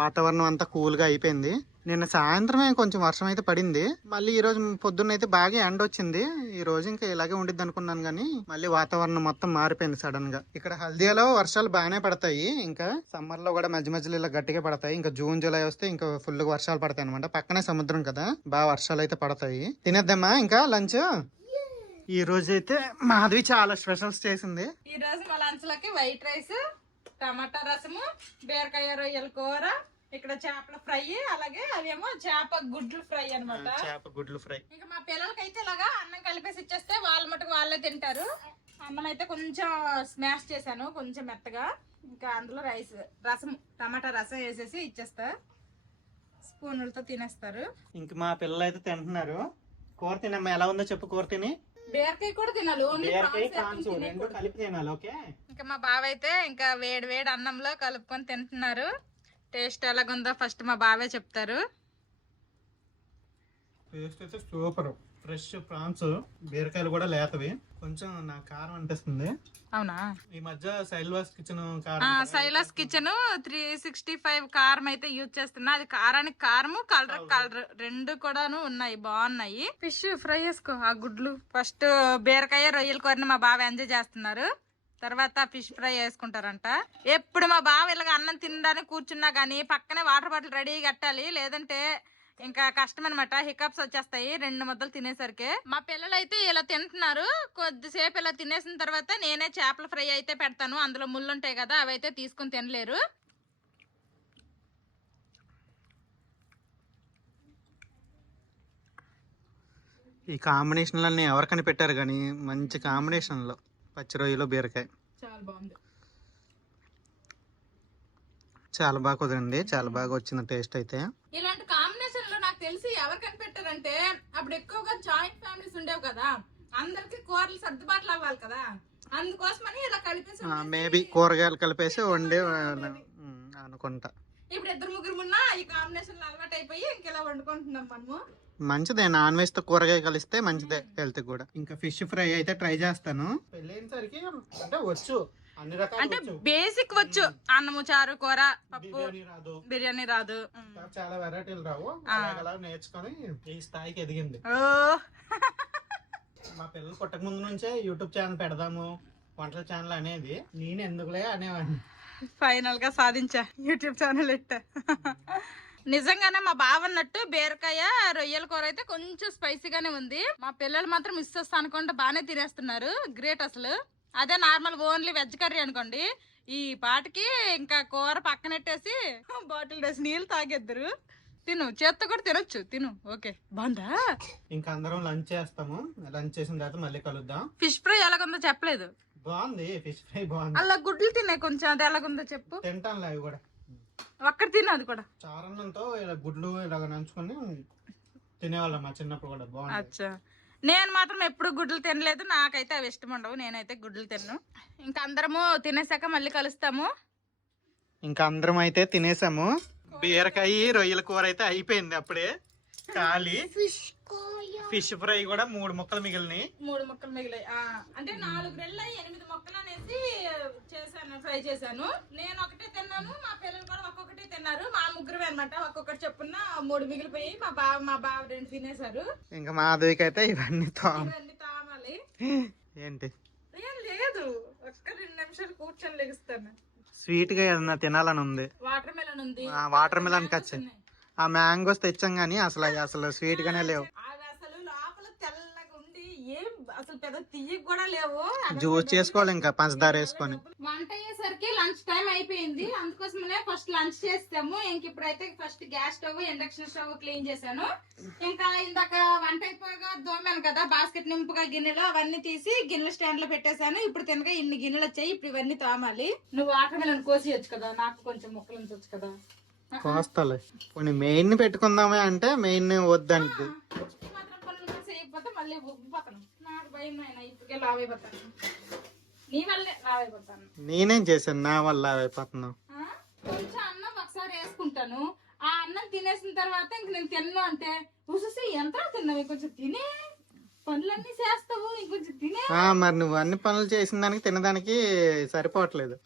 వాతావరణం అంతా కూల్ గా అయిపోయింది. నిన్న సాయంత్రమే కొంచెం వర్షం అయితే పడింది. మళ్ళీ ఈ రోజు పొద్దున్న అయితే బాగా ఎండ వచ్చింది. ఈ రోజు ఇంకా ఇలాగే ఉండిద్ది అనుకున్నాను, కానీ మళ్ళీ వాతావరణం మొత్తం మారిపోయింది సడన్ గా. ఇక్కడ హల్దియాలో వర్షాలు బాగానే పడతాయి. ఇంకా సమ్మర్ లో కూడా మధ్య మధ్యలో ఇలా గట్టిగా పడతాయి. ఇంకా జూన్ జూలై వస్తే ఇంకా ఫుల్ గా వర్షాలు పడతాయి అనమాట. పక్కనే సముద్రం కదా, బాగా వర్షాలు అయితే పడతాయి. తినేద్దామా ఇంకా లంచ్? ఈ రోజు అయితే మాధవి చాలా స్పెషల్స్ చేసింది. ఈ రోజు మా లంచ్ లోకి వైట్ రైస్, టమాటా రసము, బీరకాయ రొయ్యల కూర, ఇక్కడ చేపల ఫ్రై, అలాగే అవేమో చేప గుడ్లు ఫ్రై అన్నమాట. చేప గుడ్లు ఫ్రై. ఇంకా మా పిల్లలకైతే ఇలాగా అన్నం కలిపేసి ఇచ్చేస్తే వాళ్ళ మటుకు వాళ్ళే తింటారు. అన్నం అయితే కొంచెం స్మాష్ చేశాను, కొంచెం మెత్తగా. ఇంకా అందులో రసం, టమాటా రసం వేసేసి ఇచ్చేస్తా. స్పూన్లతో తినేస్తారు. ఇంక మా పిల్లలు అయితే తింటున్నారు. కూర తినమ్మా, ఎలా ఉందో చెప్పు. కూర తిని బీరకాయ కూడా తినాలి, రెండు కలిపి తినాలి. ఓకే. ఇంకా మా బావ అయితే ఇంకా వేడి వేడి అన్నంలో కలుపుకొని తింటున్నారు. టేస్ట్ ఎలాగుందో ఫస్ట్ మా బావే చెప్తారు. టేస్ట్ అయితే సూపర్. ఫ్రెష్ ప్రాన్స్, బీరకాయలు కూడా లేతవి. కొంచెం నా కారం అనిపిస్తుంది. అవునా? ఈ మధ్య సైలాస్ కిచెన్ కారం, సైలాస్ కిచెన్ 365 కారం అయితే యూజ్ చేస్తున్నా. అది కారానికి కారము, కలర్ రెండు కూడాను ఉన్నాయి, బాగున్నాయి. ఫిష్ ఫ్రై చేసుకో. ఆ గుడ్లు ఫస్ట్ బీరకాయ రొయ్యల కూరని మా బావ ఎంజాయ్ చేస్తున్నారు. తర్వాత ఫిష్ ఫ్రై వేసుకుంటారంట. ఎప్పుడు మా బావ ఇలాగ అన్నం తినడానికి కూర్చున్నా గానీ పక్కనే వాటర్ బాటిల్ రెడీ కట్టాలి, లేదంటే ఇంకా కష్టం అనమాట, హికప్స్ వచ్చేస్తాయి 2 ముద్దలు తినేసరికి. మా పిల్లలు అయితే ఇలా తింటున్నారు. కొద్దిసేపు ఇలా తినేసిన తర్వాత నేనే చేపల ఫ్రై అయితే పెడతాను, అందులో ముళ్ళు ఉంటాయి కదా అవి అయితే తీసుకుని తినలేరు. ఈ కాంబినేషన్లన్నీ ఎవరు కనిపెట్టారు కానీ మంచి కాంబినేషన్లో పచ్చి రొయ్యలు బీరకాయ చాలా బాగుంది. చాలా బాగా కుదిరింది, చాలా బాగా వచ్చింది టేస్ట్ అయితే. ఇలాంటి కాంబినేషన్ లో నాకు తెలిసి ఎవరు కనిపెట్టారంటే అప్పుడు ఎక్కువగా జాయింట్ ఫ్యామిలీస్ ఉండేవి కదా, అందరికి కూరలు సర్దుబాట్లు అవ్వాలి కదా, అందుకోసమని ఇలా కలిపేసి మేబీ కూరగాయలు కలిపేసి వండే అనుకుంటా. ఇప్పుడు 2-3 ఉన్నా ఈ కాంబినేషన్ లో అలవాటు అయిపోయి ఇంకెలా వండుకుంటున్నాం మనము. మంచిదే, నాన్ వెజ్ తో కూరగాయ కలిస్తే మంచిదే హెల్త్ కూడా. ఇంకా ఫిష్ ఫ్రై అయితే ట్రై చేస్తాను. పెళ్ళేసరికి అంటే వచ్చు, అన్ని రకాలు అంటే బేసిక్ వచ్చు, అన్నము చారు కూర పప్పు బిర్యానీ రాదు, చాలా వెరైటీలు రావు, అలా నేర్చుకొని ఈ స్థాయికి ఎదిగింది. మా పిల్లలు పుట్టక ముందు నుంచే యూట్యూబ్ ఛానల్ పెడదాము వంటల ఛానల్ అనేది, నేను ఎందుకులే అనేవాడిని. ఫైనల్ గా సాధించా, యూట్యూబ్ ఛానల్ ఎట్టా. నిజంగానే మా బావ అన్నట్టు బీరకాయ రొయ్యల కూర అయితే కొంచెం స్పైసీగానే ఉంది. మా పిల్లలు మాత్రం మిస్ చేస్తా అనుకుంటే బాగానే తినేస్తున్నారు, గ్రేట్ అసలు. అదే నార్మల్ ఓన్లీ వెజ్ కర్రీ అనుకోండి, ఈ పాటికి ఇంకా కూర పక్కనెట్టేసి బాటిల్ వేసి నీళ్ళు తాగేద్దరు. తిను, చేత్తో కూడా తినొచ్చు, తిను. ఓకే, బాగుందా? ఇంకా అందరం లంచ్ చేస్తాము, లంచ్ చేసిన తర్వాత మళ్ళీ కలుద్దాం. ఫిష్ ఫ్రై ఎలాగుందో చెప్పలేదు. బాగుంది, ఫిష్ ఫ్రై బాగుంది. అలా గుడ్లు తినే కొంచెం, అది ఎలాగుందో చెప్పు. తింటానులే అవి కూడా, ఒక్కటి తిను అది కూడా. చారన్నంతో ఇలా గుడ్లు ఇలాగ నంచుకొని తినేవాళ్ళం మా చిన్నప్పుడు కూడా, బాగుంది. అచ్చా, నేను మాత్రం ఎప్పుడు గుడ్లు తినలేదు, నాకైతే అవి ఇష్టం ఉండవు, నేనైతే గుడ్లు తిన్ను. ఇంకా అందరము తినేసాక మళ్ళీ కలుస్తాము. ఇంకా అందరం అయితే తినేసాము. బీరకాయ రొయ్యల కూర అయితే అయిపోయింది అప్పుడే, ఖాళీ. ఫిష్ ఫ్రై కూడా 3 ముక్కలు మిగిలినాయి. 3 ముక్కలు మిగిలాయి, అంటే 4 రెళ్ళ 8 ముక్కలు అనేసి చేశాను, ఫ్రై చేశాను. నేను ఒకటే తిన్నాను, మా పిల్లలు కూడా ఒక్కొక్కటి తిన్నారు. మా ముగ్గురు అనమాట, ఒక్కొక్కటి చెప్పున 3 మిగిలిపోయి మా బావ 2 తినేశారు. ఇంకా మాధవికి అయితే ఇవన్నీ తామాలి. ఏంటి ఏం లేదు, ఒక్క 2 నిమిషాలు కూర్చొని లెగుస్తాను. స్వీట్ గా ఏదన్నా తినాలని ఉంది. వాటర్ మెలన్ ఉంది, వాటర్ మెలన్ కచ్చి ఆ మ్యాంగోస్ తెచ్చాం గానీ అసలు స్వీట్ గానే లేవు. అవి అసలు లోపల తెల్లగా ఉండి ఏం అసలు పెద్ద తీయ కూడా లేవు. జ్యూస్ చేసుకోవాలి ఇంకా పంచదార వేసుకొని. వంట అయ్యేసరికి లంచ్ టైం అయిపోయింది, అందుకోసమనే ఫస్ట్ లంచ్ చేస్తాము. ఇంక ఇప్పుడైతే first gas stove induction stove clean చేశాను. ఇంకా ఇందాక వంట అయిపోగా దోమాను కదా బాస్కెట్ నింపుగా గిన్నెలో, అవన్నీ తీసి గిన్నెల స్టాండ్ లో పెట్టేశాను. ఇప్పుడు తినగా ఇన్ని గిన్నెలు వచ్చాయి, ఇప్పుడు ఇవన్నీ తోమాలి. నువ్వు వాటర్ మెలన్ కోసియొచ్చు కదా, నాకు కొంచెం ముక్కలు ఉంచొచ్చు కదా. కోస్తాలే, కొన్ని మెయిన్ ని పెట్టుకుందామే అంటే మెయిన్ వద్దండి. మాత్రం పనులు చేయకపోతే మళ్ళీ ఉబ్బిపోతాను, నాకు భయం. ఇప్పటికే లావైపోతాను, నీ వల్లే లావైపోతాను. నేనేం చేశాను, నా వల్ల లావైపోతున్నావు. కొంచెం అన్నం ఒకసారి వేసుకుంటాను, ఆ అన్నం తినేసిన తర్వాత ఇంక నేను తిన్ను అంటే చూసి ఎంత తిన్నావు, కొంచెం తినే పనులన్నీ చేస్తావు, ఇంకొంచెం తినే. మరి నువ్వు అన్ని పనులు చేసిన దానికి తినడానికి సరిపోవట్లేదు.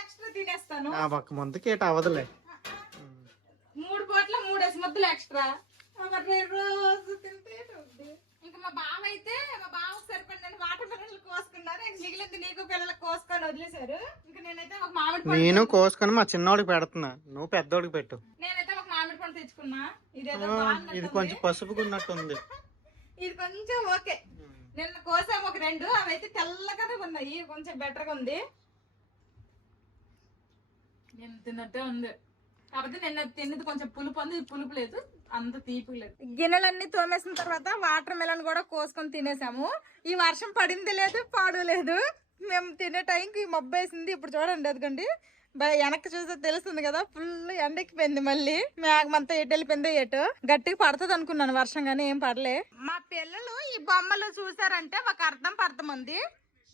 ఎక్స్ట్రా తినేస్తాను, ఒక్క ముందుకి ఏట అవదులే. 3 పూట్ల 3 ముద్దలు ఎక్స్ట్రా రోజు తింటే. ఇంకా మా బావ అయితే మా బావకు సరిపడిన వాటర్ మెలన్లు కోసుకున్నారు, మిగిలింది నీకు పిల్లలకు కోసుకొని వదిలేశారు. ఇంకా నేనైతే ఒక మామిడి పండు, నేను కోసుకొని మా చిన్నోడికి పెడుతున్నా, నువ్వు పెద్దోడికి పెట్టు. నేనైతే ఒక మామిడి పండు తెచ్చుకున్నా. ఇది కొంచెం పసుపు ఉన్నట్టుంది. ఇది కొంచెం ఓకే, నిన్న కోసాము ఒక 2, అవైతే తెల్లగానే ఉన్నాయి, కొంచెం బెటర్ గా ఉంది. నేను తిన్నట్టే ఉంది, కాకపోతే నిన్న తిన్నది కొంచెం పులుపు ఉంది, పులుపు లేదు, అంత తీపి లేదు. గిన్నెలన్నీ తోమేసిన తర్వాత వాటర్ మెలన్ కూడా కోసుకొని తినేసాము. ఈ వర్షం పడింది లేదు, పాడు లేదు. మేము తినే టైంకి మబ్బు వేసింది. ఇప్పుడు చూడండి, అదిగండి వెనక్కి చూస్తే తెలుస్తుంది కదా, ఫుల్ ఎండెక్కిపోయింది. మళ్ళీ మేఘమంతా ఎటు వెళ్ళిపోయిందో ఎటు. గట్టిగా పడుతుంది అనుకున్నాను వర్షం, కానీ ఏం పడలే. మా పిల్లలు ఈ బొమ్మలు చూసారంటే ఒక అర్థం ఉంది.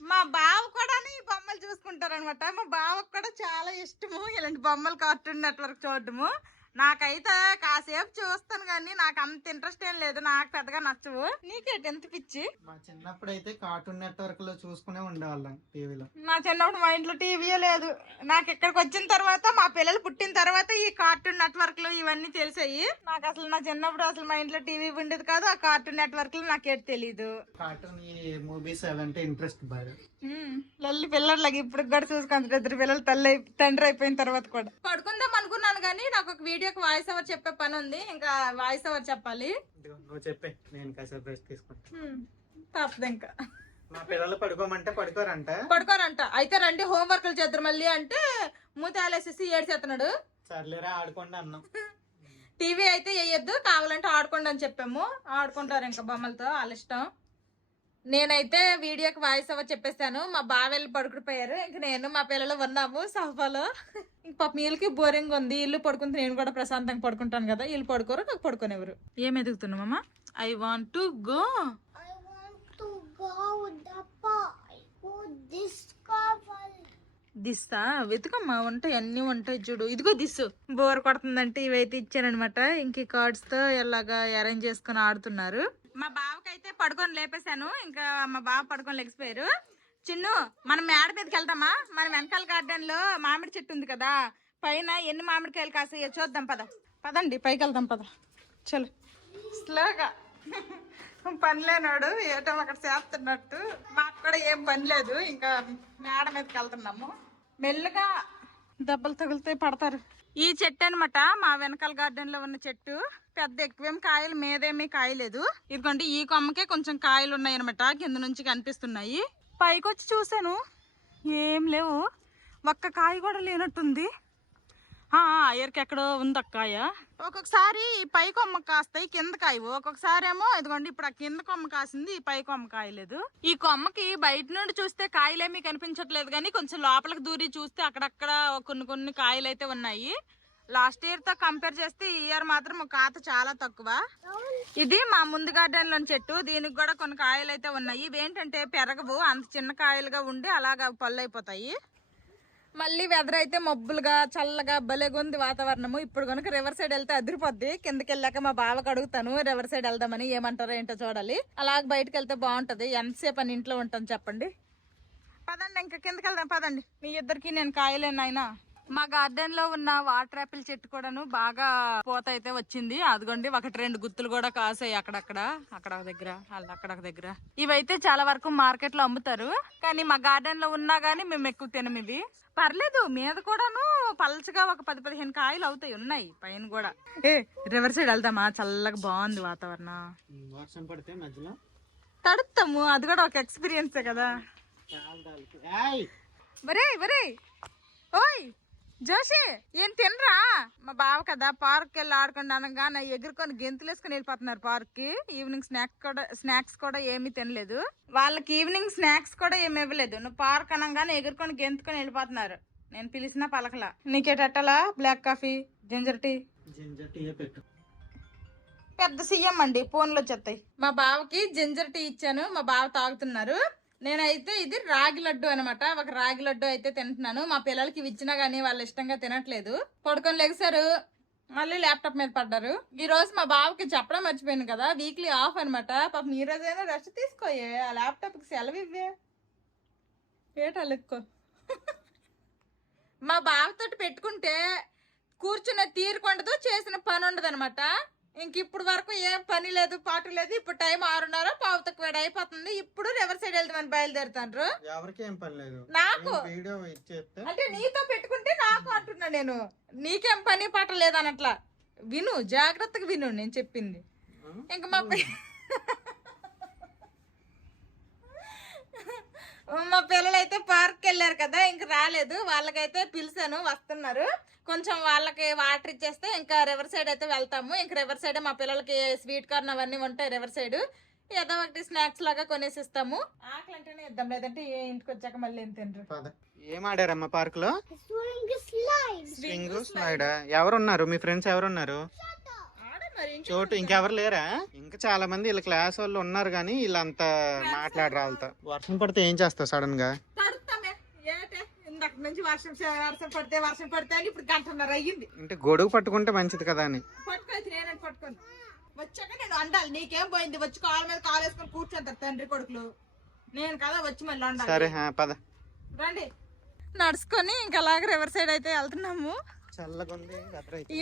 మా బావ కూడా ఈ బొమ్మలు చూసుకుంటారు అనమాట. మా బావకు కూడా చాలా ఇష్టము ఇలాంటి బొమ్మలు, కార్టూన్ నెట్వర్క్ చూడటము. నాకైతే కాసేపు చూస్తాను కానీ నాకు అంత ఇంట్రెస్ట్ ఏం లేదు, నాకు పెద్దగా నచ్చవు. నీకేంటి ఎంత పిచ్చి? మా చిన్నప్పుడు అయితే కార్టూన్ నెట్వర్క్ లో చూసుకునే ఉండేవాళ్ళం టీవీలో. నా చిన్నప్పుడు మా ఇంట్లో టీవీయే లేదు. నాకు ఇక్కడికి వచ్చిన తర్వాత, మా పిల్లలు పుట్టిన తర్వాత ఈ కార్టూన్ నెట్వర్క్లు ఇవన్నీ తెలిసాయి. నాకు అసలు నా చిన్నప్పుడు అసలు మా ఇంట్లో టీవీ ఉండేది కాదు, ఆ కార్టూన్ నెట్వర్క్లు నాకేటి తెలీదు. కార్టూన్ ఈ మూవీస్ అవంటే ఇంట్రెస్ట్ బాగా. లల్లి పిల్లలకి ఇప్పుడు కూడా చూసుకుంటారు, 2 పిల్లలు తండ్రి అయిపోయిన తర్వాత కూడా. పడుకుందాం అనుకున్నాను కానీ నాకు ఒక వీడియో వీడియోకి వాయిస్ ఓవర్ చెప్పే పని ఉంది, ఇంకా వాయిస్ ఓవర్ చెప్పాలి. నువ్వు చెప్పే, నేను కాసేపు రెస్ట్ తీసుకుంటా. తప్పదు ఇంకా. మా పిల్లలు పడుకోమంటే పడుకోరంట. అయితే రండి హోంవర్క్లు చేద్దరు మళ్ళీ అంటే మూతేసేసి ఏడ్చేస్తున్నాడు. సర్లేరా ఆడుకోండి అన్నాం. టీవీ అయితే వేయొద్దు, కావాలంటే ఆడుకోండి అని చెప్పాము. ఆడుకుంటారు ఇంకా బొమ్మలతో, వాళ్ళ ఇష్టం. నేనైతే వీడియోకి వాయిస్ ఓవర్ చెప్పేస్తాను. మా బావ వెళ్ళి పడుకుడిపోయారు. ఇంక నేను మా పిల్లలు ఉన్నాము సోఫాలో. ఇంక పాప వీళ్ళకి బోరింగ్ ఉంది. ఇల్లు పడుకుంటే నేను కూడా ప్రశాంతంగా పడుకుంటాను కదా, వీళ్ళు పడుకోరు, నాకు పడుకోనివ్వరు. ఏం ఎదుగుతున్నామమ్మా? I want to go. దిస్సా వెతుకమ్మా, ఉంటాయి అన్ని ఉంటాయి చూడు. ఇదిగో దిస్సు. బోర్ కొడుతుందంటే ఇవైతే ఇచ్చానమాట. ఇంక కార్డ్స్ తో ఎలాగా అరేంజ్ చేసుకుని ఆడుతున్నారు. మా బావకైతే పడుకొని లేపేశాను. ఇంకా మా బావ పడుకొని లెగిసిపోయారు. చిన్ను, మనం మేడ మీదకి వెళ్తామా? మన వెనకాల గార్డెన్ లో మామిడి చెట్టు ఉంది కదా, పైన ఎన్ని మామిడికాయలు కాసాయో చూద్దాం. పదండి పైకి వెళ్దాం. చలో స్లోగా. పని లేనాడు ఏటో అక్కడ చేస్తున్నట్టు. మాకు కూడా ఏం పని లేదు, ఇంకా మేడ మీదకి వెళ్తున్నాము. మెల్లగా దెబ్బలు తగిలితే పడతారు. ఈ చెట్టు అనమాట మా వెనకాల గార్డెన్ లో ఉన్న చెట్టు. పెద్ద ఎక్కువేం కాయలు, మీదేమీ కాయలేదు. ఇదిగోండి ఈ కొమ్మకే కొంచెం కాయలు ఉన్నాయి అనమాట, కింద నుంచి కనిపిస్తున్నాయి. పైకి వచ్చి చూసాను, ఏం లేవు. ఒక్క కాయ కూడా లేనట్టుంది. ఎరికి ఎక్కడో ఉంది అక్కాయ. ఒక్కొక్కసారి ఈ పై కొమ్మ కాస్తాయి, కింద కాయవు. ఒక్కొక్కసారి ఏమో ఇదిగోండి ఇప్పుడు ఆ కింద కొమ్మ కాసింది, ఈ పై కొమ్మ కాయలేదు. ఈ కొమ్మకి బయట నుండి చూస్తే కాయలేమీ కనిపించట్లేదు, కానీ కొంచెం లోపలికి దూరి చూస్తే అక్కడక్కడ కొన్ని కాయలు అయితే ఉన్నాయి. లాస్ట్ ఇయర్ తో కంపేర్ చేస్తే ఈ ఇయర్ మాత్రం కాత చాలా తక్కువ. ఇది మా ముందు గార్డెన్ లోని చెట్టు. దీనికి కూడా కొన్ని కాయలు అయితే ఉన్నాయి. ఇవేంటంటే పెరగవు, అంత చిన్న కాయలుగా ఉండి అలాగా పళ్ళు అయిపోతాయి. మళ్ళీ వెదర్ అయితే మబ్బులుగా చల్లగా భలేగా ఉంది వాతావరణము. ఇప్పుడు కనుక రివర్ సైడ్ వెళ్తే అదిరిపోద్ది. కిందకి వెళ్ళాక మా బావకు అడుగుతాను రివర్ సైడ్ వెళ్దామని, ఏమంటారో ఏంటో చూడాలి. అలాగ బయటకు వెళ్తే బాగుంటది. ఎంతసేపు అని ఇంట్లో ఉంటాను చెప్పండి. పదండి ఇంకా కిందకి వెళ్దాం. పదండి, మీ ఇద్దరికి నేను కాయలేను అయినా. మా గార్డెన్ లో ఉన్న వాటర్ యాపిల్ చెట్టు కూడాను బాగా పూత అయితే వచ్చింది. అదిగోండి 1-2 గుత్తులు కూడా కాసాయి అక్కడ దగ్గర, అక్కడ దగ్గర. ఇవైతే చాలా వరకు మార్కెట్ లో అమ్ముతారు, కానీ మా గార్డెన్ లో ఉన్నా గానీ మేము ఎక్కువ తినము. ఇవి పర్లేదు, మీద కూడాను పల్చగా ఒక 10-15 కాయలు అవుతాయి, ఉన్నాయి పైన కూడా. రివర్ సైడ్ వెళ్దామా? చల్లగా బాగుంది వాతావరణం. వర్షం పడితే మధ్యలో తడుస్తాము, అది కూడా ఒక ఎక్స్పీరియన్సే కదా. ఓయ్ జోషి, ఏం తినరా? మా బావ కదా పార్క్ వెళ్ళి ఆడుకోండి అనగా నా ఎగురుకొని గెంతులు వేసుకుని వెళ్ళిపోతున్నారు పార్క్ కి. ఈవినింగ్ స్నాక్స్ కూడా ఏమీ తినలేదు. వాళ్ళకి ఈవినింగ్ స్నాక్స్ కూడా ఏమి ఇవ్వలేదు. నువ్వు పార్క్ అనగానే ఎగురుకొని గెంతుకొని వెళ్ళిపోతున్నారు. నేను పిలిచినా పలకలా. నీకేటట్టలా? బ్లాక్ కాఫీ, జింజర్ టీ పెట్టు. పెద్ద సీఎం అండి, ఫోన్లో వచ్చేస్తాయి. మా బావకి జింజర్ టీ ఇచ్చాను, మా బావ తాగుతున్నారు. నేనైతే ఇది రాగి లడ్డు అనమాట. ఒక రాగి లడ్డు అయితే తింటున్నాను. మా పిల్లలకి ఇవి ఇచ్చినా గానీ వాళ్ళు ఇష్టంగా తినట్లేదు. పడుకొని లెగిసారు, మళ్ళీ ల్యాప్టాప్ మీద పడ్డారు. ఈ రోజు మా బావకి చెప్పడం మర్చిపోయాను కదా, వీక్లీ ఆఫ్ అనమాట. పాపం ఈ రోజైనా రెస్ట్ తీసుకోయే, ఆ ల్యాప్టాప్ కి సెలవు ఇవ్వే. ఏటలెక్కో. మా బావతోటి పెట్టుకుంటే కూర్చునే తీరుకుండదు, చేసిన పని ఉండదు అనమాట. ఇంక ఇప్పుడు వరకు ఏం పని లేదు, పాటు లేదు. ఇప్పుడు టైం 6:30 అయిపోతుంది. ఇప్పుడు రివర్ సైడ్ వెళ్తామని బయలుదేరుతాండ్రు. ఎవరికి ఏం పని లేదు, నాకు అంటే నీతో పెట్టుకుంటే నాకు అంటున్నా. నేను నీకేం పని పాట లేదనట్లా. విను, జాగ్రత్తగా విను నేను చెప్పింది. ఇంక మా పిల్లలైతే పార్క్ వెళ్ళారు కదా, ఇంక రాలేదు. వాళ్ళకైతే పిలిచాను, వస్తున్నారు. కొంచెం వాళ్ళకి వాటర్ ఇచ్చేస్తే ఇంకా రివర్ సైడ్ అయితే వెళ్తాము. ఇంక రివర్ సైడ్ మా పిల్లలకి స్వీట్ కార్న్ అవన్నీ ఉంటాయి రివర్ సైడ్. ఏదో ఒకటి స్నాక్స్ లాగా కొనేసి ఇస్తాము. ఆకలి అంటేనే ఇద్దాం, లేదంటే ఇంటికి వచ్చాక మళ్ళీ ఏం తినరు. ఏం ఆడారమ్మా పార్క్ లో? Swing slide. ఎవరున్నారు మీ ఫ్రెండ్స్? ఎవరున్నారు? చోటు ఇంకెవరు లేరా? ఇంకా చాలా మంది వీళ్ళ క్లాస్ వాళ్ళు ఉన్నారు, కానీ వీళ్ళంతా మాట్లాడరా వాళ్ళతో. వర్షం పడితే ఏం చేస్తావు సడన్ గా? నుంచి వర్షం పడితే అని ఇప్పుడు 1:30 అయ్యింది. అంటే గొడుగు పట్టుకుంటే మంచిది కదా అని పట్టుకొని వచ్చాక నేను అండాలి. నీకేం పోయింది, వచ్చి కాళ్ళ మీద కాలు వేసుకొని కూర్చుంటారు తండ్రి కొడుకులు. నేను కదా వచ్చి మళ్ళీ అండాలి. సరే పద రండి. నడుచుకొని ఇంకా అలాగే రివర్ సైడ్ అయితే వెళ్తున్నాము.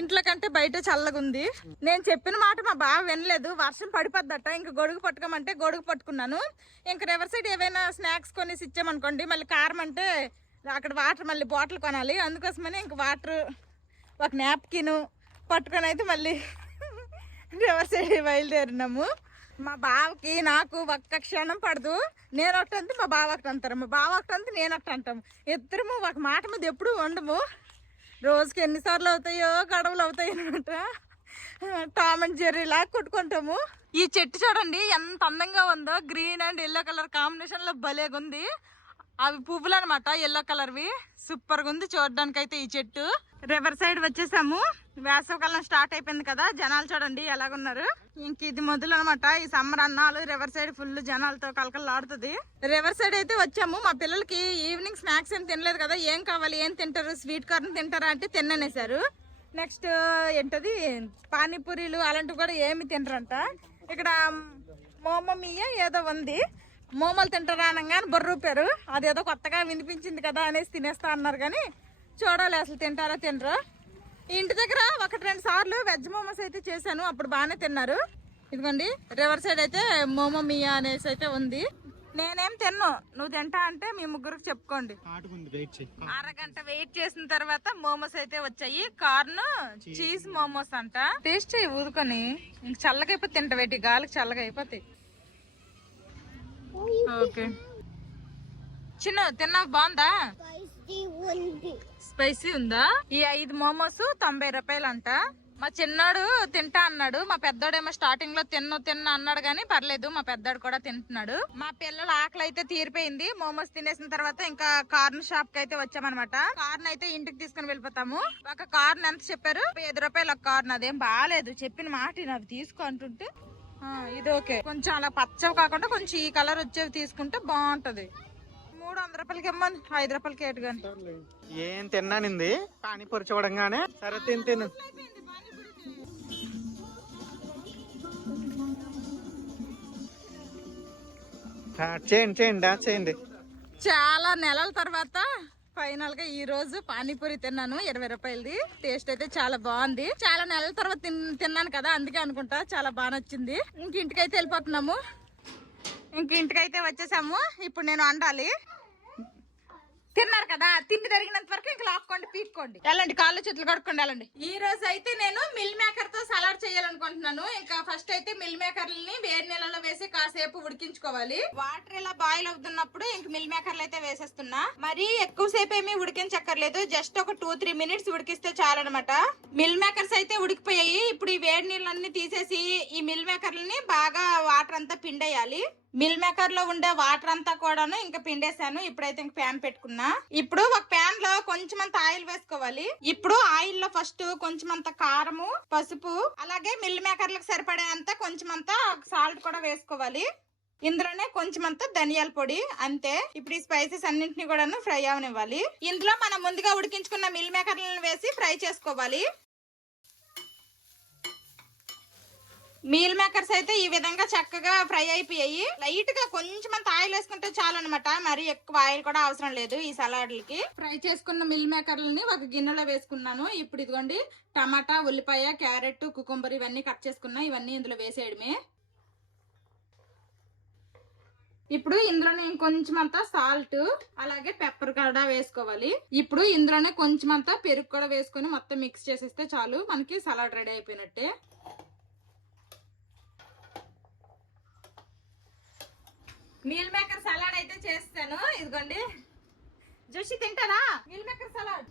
ఇంట్లో కంటే బయట చల్లగుంది. నేను చెప్పిన మాట మా బావ వినలేదు. వర్షం పడిపోద్దట, ఇంకా గొడుగు పట్టుకోమంటే గొడుగు పట్టుకున్నాను. ఇంకా రివర్ సైడ్ ఏవైనా స్నాక్స్ కొనేసి ఇచ్చామనుకోండి, మళ్ళీ కారం అంటే అక్కడ వాటర్ మళ్ళీ బాటిల్ కొనాలి. అందుకోసమని ఇంక వాటర్, ఒక నాప్కిన్, పట్టుకొని అయితే మళ్ళీ రివర్స్ సైడ్ బయలుదేరినాము. మా బావకి నాకు ఒక్క క్షణం పడదు. నేను ఒకటి అంతే, మా బావ ఒకటి అంటారు, మా బావ ఒకటి అంతే, నేను ఒకటి అంటాము. ఇద్దరము ఒక మాట మీద ఎప్పుడు ఉండము. రోజుకి ఎన్నిసార్లు అవుతాయో గొడవలు అవుతాయి అనమాట. టామ్ అండ్ జెర్రీ లాగా కొట్టుకుంటాము. ఈ చెట్టు చూడండి ఎంత అందంగా ఉందో, green and yellow colour combination లో భలేగా ఉంది. అవి పువ్వులు అనమాట, ఎల్లో కలర్వి. సూపర్ గా ఉంది చూడడానికి అయితే ఈ చెట్టు. రివర్ సైడ్ వచ్చేసాము. వేసవికాలం స్టార్ట్ అయిపోయింది కదా, జనాలు చూడండి ఎలాగున్నారు. ఇంక ఇది మొదలు అనమాట ఈ సమ్మర్ అన్నాలు. రివర్ సైడ్ ఫుల్ జనాలతో కలకలాడుతుంది. రివర్ సైడ్ అయితే వచ్చాము. మా పిల్లలకి ఈవినింగ్ స్నాక్స్ ఏం తినలేదు కదా, ఏం కావాలి, ఏం తింటారు, స్వీట్ కార్న్ తింటారా అంటే తిననేసారు. నెక్స్ట్ ఏంటది పానీపూరీలు అలాంటివి కూడా ఏమి తినరంట. ఇక్కడ మోమమియ ఏదో ఉంది, మోమోలు తింటారా అనగానే బొర్రూపారు. అదేదో కొత్తగా వినిపించింది కదా అనేసి తినేస్తా అన్నారు. కానీ చూడాలి అసలు తింటారా తినరా. ఇంటి దగ్గర 1-2 సార్లు వెజ్ మోమోస్ అయితే చేశాను, అప్పుడు బాగానే తిన్నారు. ఇదిగోండి రివర్ సైడ్ అయితే మోమమియా అనేసి అయితే ఉంది. నేనేం తిన్ను, నువ్వు తింటా అంటే మీ ముగ్గురికి చెప్పుకోండి. అరగంట వెయిట్ చేసిన తర్వాత మోమోస్ అయితే వచ్చాయి. కార్న్ చీజ్ మోమోస్ అంట. టేస్ట్ చేయి ఊదుకొని, ఇంక చల్లగా అయిపోతే తింటావేటి, గాలికి చల్లగా అయిపోతాయి. ఓకే చిన్న తిన్నావు, బాగుందా? స్పైసీ ఉందా? ఈ 5 మోమోస్ 90 రూపాయలు అంట. మా చిన్నాడు తింటా అన్నాడు, మా పెద్దోడేమో స్టార్టింగ్ లో తిన్న అన్నాడు కానీ పర్లేదు, మా పెద్దోడు కూడా తింటున్నాడు. మా పిల్లల ఆకలి అయితే తీరిపోయింది. మోమోస్ తినేసిన తర్వాత ఇంకా కార్న్ షాప్ కి అయితే వచ్చామన్నమాట. కార్న్ అయితే ఇంటికి తీసుకుని వెళ్ళిపోతాము. ఒక కార్న్ ఎంత చెప్పారు? 5 రూపాయలు ఒక కార్న్. అదేం బాగాలేదు, చెప్పిన మాట అవి తీసుకో అంటుంటే ఇది ఓకే. కొంచెం అలా పచ్చవి కాకుండా కొంచెం ఈ కలర్ వచ్చేవి తీసుకుంటే బాగుంటది. 300 రూపాయలకి ఇమ్మని, 5 రూపాయలకి ఏటు కానీ. ఏం తిన్నానింది పానీపూరి చూడంగానే, సరే తిను. చేయండి. చాలా నెలల తర్వాత ఫైనల్ గా ఈ రోజు పానీపూరి తిన్నాను, 20 రూపాయలది. టేస్ట్ అయితే చాలా బాగుంది. చాలా నెలల తర్వాత తిన్నాను కదా, అందుకే అనుకుంటా చాలా బాగా నచ్చింది. ఇంక ఇంటికైతే వెళ్ళిపోతున్నాము. ఇంటికైతే వచ్చేసాము. ఇప్పుడు నేను వండాలి. తిన్నారు కదా, తిండి జరిగినంత వరకు ఇంకా లాక్కోండి, పీక్కోండి, వెళ్ళండి, కాళ్ళు చేతులు కడుక్కోండి, వెళ్ళండి. ఈ రోజు అయితే నేను మిల్ మేకర్ తో సలాడ్ చేయాలనుకుంటున్నాను. ఇంకా ఫస్ట్ అయితే మిల్ మేకర్లని వేడి నీళ్ళలో వేసి కాసేపు ఉడికించుకోవాలి. వాటర్ ఇలా బాయిల్ అవుతున్నప్పుడు ఇంక మిల్ మేకర్లు అయితే వేసేస్తున్నా. మరి ఎక్కువసేపు ఏమీ ఉడికించక్కర్లేదు, జస్ట్ ఒక 2-3 మినిట్స్ ఉడికిస్తే చాలన్నమాట. మిల్ మేకర్స్ అయితే ఉడికిపోయాయి. ఇప్పుడు ఈ వేడి నీళ్ళన్ని తీసేసి ఈ మిల్ మేకర్లని బాగా వాటర్ అంతా పిండేయాలి. మిల్ మేకర్ లో ఉండే వాటర్ అంతా కూడాను ఇంకా పిండేశాను. ఇప్పుడైతే ఇంక ప్యాన్ పెట్టుకున్నా. ఇప్పుడు ఒక ప్యాన్ లో కొంచెం అంత ఆయిల్ వేసుకోవాలి. ఇప్పుడు ఆయిల్ లో ఫస్ట్ కొంచెం అంత కారము, పసుపు, అలాగే మిల్ మేకర్లకు సరిపడేంత కొంచెం అంత సాల్ట్ కూడా వేసుకోవాలి. ఇందులోనే కొంచెం అంత ధనియాల పొడి, అంతే. ఇప్పుడు ఈ స్పైసెస్ అన్నింటినీ కూడాను ఫ్రై అవనివ్వాలి. ఇందులో మనం ముందుగా ఉడికించుకున్న మిల్ మేకర్లను వేసి ఫ్రై చేసుకోవాలి. మీల్ మేకర్స్ అయితే ఈ విధంగా చక్కగా ఫ్రై అయిపోయాయి. లైట్ గా కొంచెం అంత ఆయిల్ వేసుకుంటే చాలు అనమాట, మరి ఎక్కువ ఆయిల్ కూడా అవసరం లేదు ఈ సలాడ్లకి. ఫ్రై చేసుకున్న మిల్ మేకర్లని ఒక గిన్నెలో వేసుకున్నాను. ఇప్పుడు ఇదిగోండి టమాటా, ఉల్లిపాయ, క్యారెట్, కుకుంబర్ ఇవన్నీ కట్ చేసుకున్నా. ఇవన్నీ ఇందులో వేసేయడమే. ఇప్పుడు ఇందులోనే ఇంకొంచెం అంతా సాల్ట్, అలాగే పెప్పర్ కూడా వేసుకోవాలి. ఇప్పుడు ఇందులోనే కొంచెం అంతా పెరుగు కూడా వేసుకొని మొత్తం మిక్స్ చేసేస్తే చాలు, మనకి సలాడ్ రెడీ అయిపోయినట్టే. మీల్ మేకర్ సలాడ్ అయితే చేస్తాను. ఇదిగోండి, జోషి తింటారా మీల్ మేకర్ సలాడ్?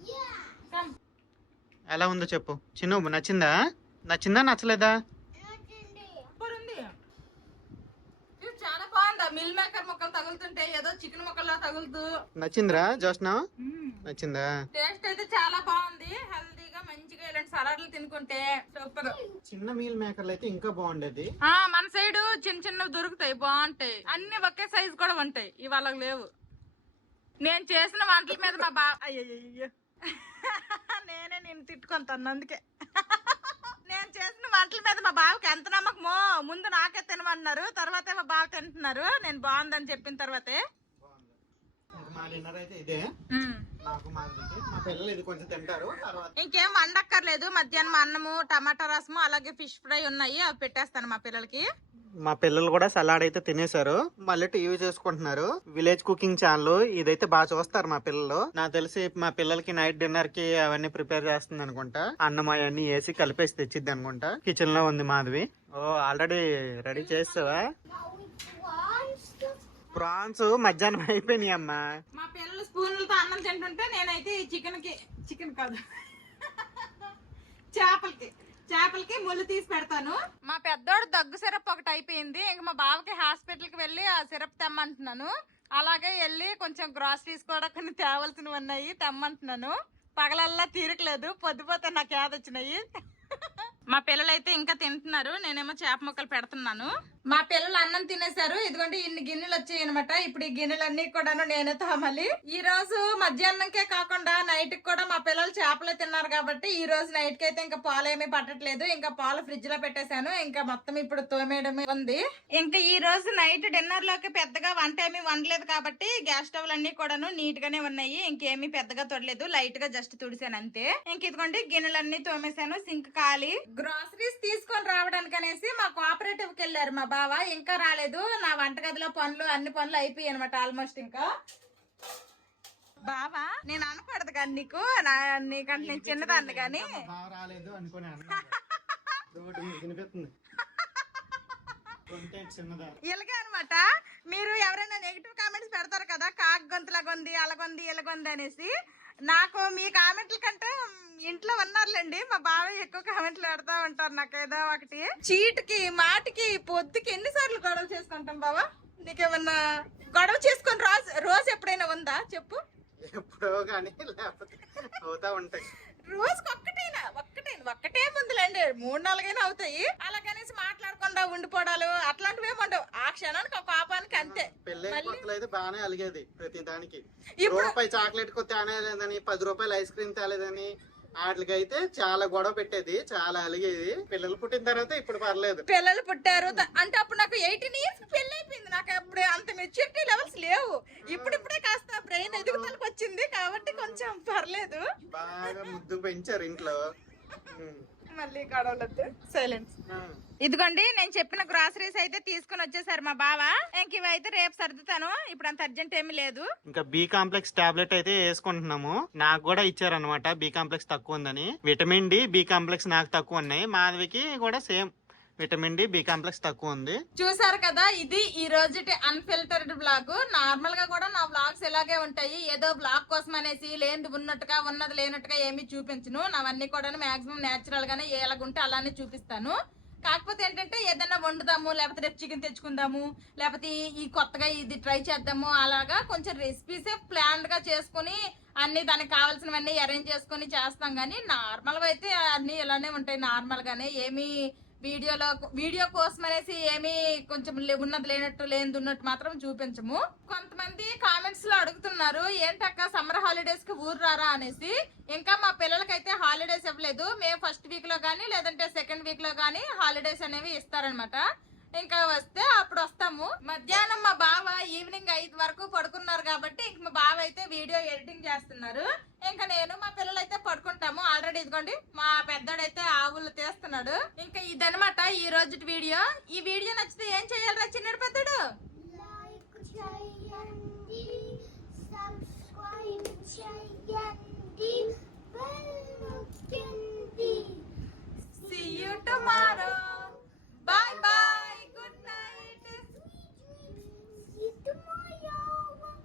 ఎలా ఉందో చెప్పు చిన్ను. నచ్చిందా నచ్చలేదా? చాలా బాగుందా? మిల్ మేకర్ ముక్కలు తగులుతుంటే ఏదో చికెన్ ముక్కల్లా తగులుతూ. నచ్చిందిరా జోష్నా? నచ్చిందా? టేస్ట్ అయితే చాలా బాగుంది. హెల్దీగా మంచిగా ఇలాంటి సలాడ్లు తినుకుంటే సూపర్. చిన్న మీల్ మేకర్లు అయితే ఇంకా బాగుండేది. మన సైడ్ చిన్నవి దొరుకుతాయి, బాగుంటాయి. అన్ని ఒకే సైజు కూడా ఉంటాయి. ఇవాళ లేవు. నేను చేసిన వంటల మీద మా బావ అయ్యో నేనే నేను తిట్టుకుంటాను. అందుకే నేను చేసిన వంటల మీద మా బావకి ఎంత నమ్మకమో. ముందు నాకే తినమన్నారు, తర్వాత మా బావ తింటున్నారు. నేను బాగుందని చెప్పిన తర్వాతే. మా డిన్నర్ అయితే ఇదే. నాకు మాదికి మా పిల్లలు ఇది కొంచెం తింటారు. తర్వాత ఇంకేం వండక్కర్లేదు. మధ్యాహ్నం అన్నము, టమాటా రసము, అలాగే ఫిష్ ఫ్రై ఉన్నాయి, అవి పెట్టేస్తాను మా పిల్లలకి. మా పిల్లలు కూడా సలాడ్ అయితే తినేశారు. మళ్ళీ టీవీ చూసుకుంటున్నారు. విలేజ్ కుకింగ్ ఛానల్ ఇదైతే బాగా చూస్తారు మా పిల్లలు. నాకు తెలిసి మా పిల్లలకి నైట్ డిన్నర్ కి అవన్నీ ప్రిపేర్ చేస్తుంది అనుకుంటా. అన్నం అవన్నీ వేసి కలిపేసి తెచ్చిద్ది అనుకుంటా. కిచెన్ లో ఉంది మాధవి. ఓ ఆల్రెడీ రెడీ చేస్తావా? ప్రాన్స్ మధ్యాహ్నం అయిపోయినాయి అమ్మా. మా పిల్లలు స్పూన్లతో అన్నం తింటుంటే నేనైతే చికెన్ కాదు చేపలకి ముళ్ళు తీసి పెడతాను. మా పెద్దోడు దగ్గు సిరప్ ఒకటి అయిపోయింది. ఇంక మా బావకి హాస్పిటల్ కి వెళ్ళి ఆ సిరప్ తెమ్మంటున్నాను. అలాగే వెళ్ళి కొంచెం గ్రాసరీస్ కూడా కొన్ని తేవలసినవి ఉన్నాయి, తెమ్మంటున్నాను. పగలల్లా తీరకలేదు, పొద్దుపోతే నాకు ఏదొచ్చినాయి. మా పిల్లలు అయితే ఇంకా తింటున్నారు, నేనేమో చేప ముక్కలు పెడుతున్నాను. మా పిల్లలు అన్నం తినేశారు. ఇదిగోండి ఇన్ని గిన్నెలు వచ్చాయి అనమాట. ఇప్పుడు ఈ గిన్నెలన్నీ కూడా నేనే తోమాలి. ఈ రోజు మధ్యాహ్నంకే కాకుండా నైట్ కి కూడా మా పిల్లలు చేపలే తిన్నారు కాబట్టి ఈ రోజు నైట్ కి అయితే ఇంకా పాలు ఏమీ పట్టట్లేదు. ఇంకా పాలు ఫ్రిడ్జ్ లో పెట్టేశాను. ఇంకా మొత్తం ఇప్పుడు తోమేయడమే ఉంది. ఇంకా ఈ రోజు నైట్ డిన్నర్ లోకి పెద్దగా వంట ఏమీ వండలేదు కాబట్టి గ్యాస్ స్టవ్ అన్ని కూడాను నీట్ గానే ఉన్నాయి. ఇంకేమీ పెద్దగా తొడలేదు, లైట్ గా జస్ట్ తుడిసాను అంతే. ఇంక ఇదిగోండి గిన్నెలన్నీ తోమేశాను. సింక్ ఖాళీ. గ్రాసరీస్ తీసుకొని రావడానికి అనేసి మా కోఆపరేటివ్ కి వెళ్ళారు మా బావ. ఇంకా రాలేదు. నా వంటగదిలో పనులు అన్ని పనులు అయిపోయాయి అనమాట ఆల్మోస్ట్. ఇంకా బావా నేను అనకూడదు కానీ నీకంటే నేను చిన్నదాన్ని కానీ రాలేదు అనుకుని ఇలాగే అనమాట. మీరు ఎవరైనా నెగిటివ్ కామెంట్స్ పెడతారు కదా, కాక్ గొంతులాగొంది, అలాగొంది, ఇలాగొంది అనేసి. నాకు మీ కామెంట్ల కంటే ఇంట్లో ఉన్నారులేండి, మా బావయ్య ఎక్కువ కామెంట్లు పెడతా ఉంటారు నాకు ఏదో ఒకటి. చీటికి మాటికి పొద్దుకి ఎన్నిసార్లు గొడవ చేసుకుంటాం బావా? నీకేమన్నా గొడవ చేసుకుని రోజు ఎప్పుడైనా ఉందా చెప్పు? ఎప్పుడో కానీ లేకపోతే అవుతా ఉంటాయి. రోజుకి ఒక్కటే ముందులేండి, 3-4 అవుతాయి. అలాగనేసి మాట్లాడకుండా ఉండిపోవడాలు అట్లాంటివి ఏమి ఉండవు. ఆ క్షణానికి ఒక పాపానికి అంతే. పెళ్ళైన కొత్తలో అయితే బాగానే అలిగేది ప్రతి దానికి. రూపాయి చాక్లెట్ కొత్త తేలేదని, 10 రూపాయలు ఐస్ క్రీమ్ తేలేదని, వాటికైతే చాలా గొడవ పెట్టేది, చాలా అలిగేది. పిల్లలు పుట్టిన తర్వాత ఇప్పుడు పర్లేదు. పిల్లలు పుట్టారు అంటే అప్పుడు నాకు 18 ఇయర్స్ పెళ్లి అయిపోయింది. నాకు అప్పుడు అంత మెచ్యూరిటీ లెవెల్స్ లేవు. ఇప్పుడిప్పుడే కాస్త బ్రెయిన్ ఎదుగుదలకు వచ్చింది కాబట్టి కొంచెం పర్లేదు. బాగా ముద్దు పెంచారు ఇంట్లో. మళ్ళీ గొడవలొద్దు, సైలెన్స్. ఇదిగోండి నేను చెప్పిన గ్రాసరీస్ అయితే తీసుకుని వచ్చేసారు మా బావ. ఇంక ఇవైతే రేపు సర్దుతాను, ఇప్పుడు అంత అర్జెంట్ ఏమీ లేదు. ఇంకా బి కాంప్లెక్స్ టాబ్లెట్ అయితే వేసుకుంటున్నాము. నాకు కూడా ఇచ్చారనమాట బి కాంప్లెక్స్ తక్కువ ఉందని. విటమిన్ డి, బి కాంప్లెక్స్ నాకు తక్కువ ఉన్నాయి. మాధవికి కూడా same vitamin D, B complex తక్కువ ఉంది. చూసారు కదా, ఇది ఈ రోజుటి అన్ఫిల్టర్డ్ బ్లాగ్. నార్మల్ గా కూడా నా బ్లాగ్స్ ఇలాగే ఉంటాయి. ఏదో బ్లాగ్ కోసం అనేసి లేనిది ఉన్నట్టుగా, ఉన్నది లేనట్టుగా ఏమీ చూపించను. నావన్నీ కూడా మాక్సిమం నేచురల్ గానే ఎలాగుంటే అలానే చూపిస్తాను. కాకపోతే ఏంటంటే ఏదైనా వండుదాము, లేకపోతే రేపు చికెన్ తెచ్చుకుందాము, లేకపోతే ఈ కొత్తగా ఇది ట్రై చేద్దాము, అలాగా కొంచెం రెసిపీసే ప్లాన్డ్ గా చేసుకుని అన్ని దానికి కావాల్సినవన్నీ అరేంజ్ చేసుకుని చేస్తాం. కానీ నార్మల్ గా అయితే అన్ని ఇలానే ఉంటాయి. నార్మల్ గానే ఏమీ వీడియో కోసం అనేసి ఏమి కొంచెం ఉన్నది లేనట్టు, లేనిది ఉన్నట్టు మాత్రం చూపించము. కొంతమంది కామెంట్స్ లో అడుగుతున్నారు, ఏంటక్క సమ్మర్ హాలిడేస్ కి ఊరు రారా అనేసి. ఇంకా మా పిల్లలకైతే హాలిడేస్ ఇవ్వలేదు. మే ఫస్ట్ వీక్ లో గానీ లేదంటే సెకండ్ వీక్ లో గానీ హాలిడేస్ అనేవి ఇస్తారనమాట. ఇంకా వస్తే అప్పుడు వస్తాము. మధ్యాహ్నం మా బావ ఈవినింగ్ 5 వరకు పడుకున్నారు కాబట్టి ఇంక మా బావ అయితే వీడియో ఎడిటింగ్ చేస్తున్నారు. ఇంకా నేను మా పిల్లలు అయితే పడుకుంటాము. ఆల్రెడీ ఇదిగోండి మా పెద్దోడైతే ఆవులు తీస్తున్నాడు. ఇంకా ఇదనమాట ఈ రోజు వీడియో. ఈ వీడియో నచ్చితే ఏం చేయాలరా చిన్న పెద్దడు? లైక్ చేయండి, సబ్స్క్రైబ్ చేయండి.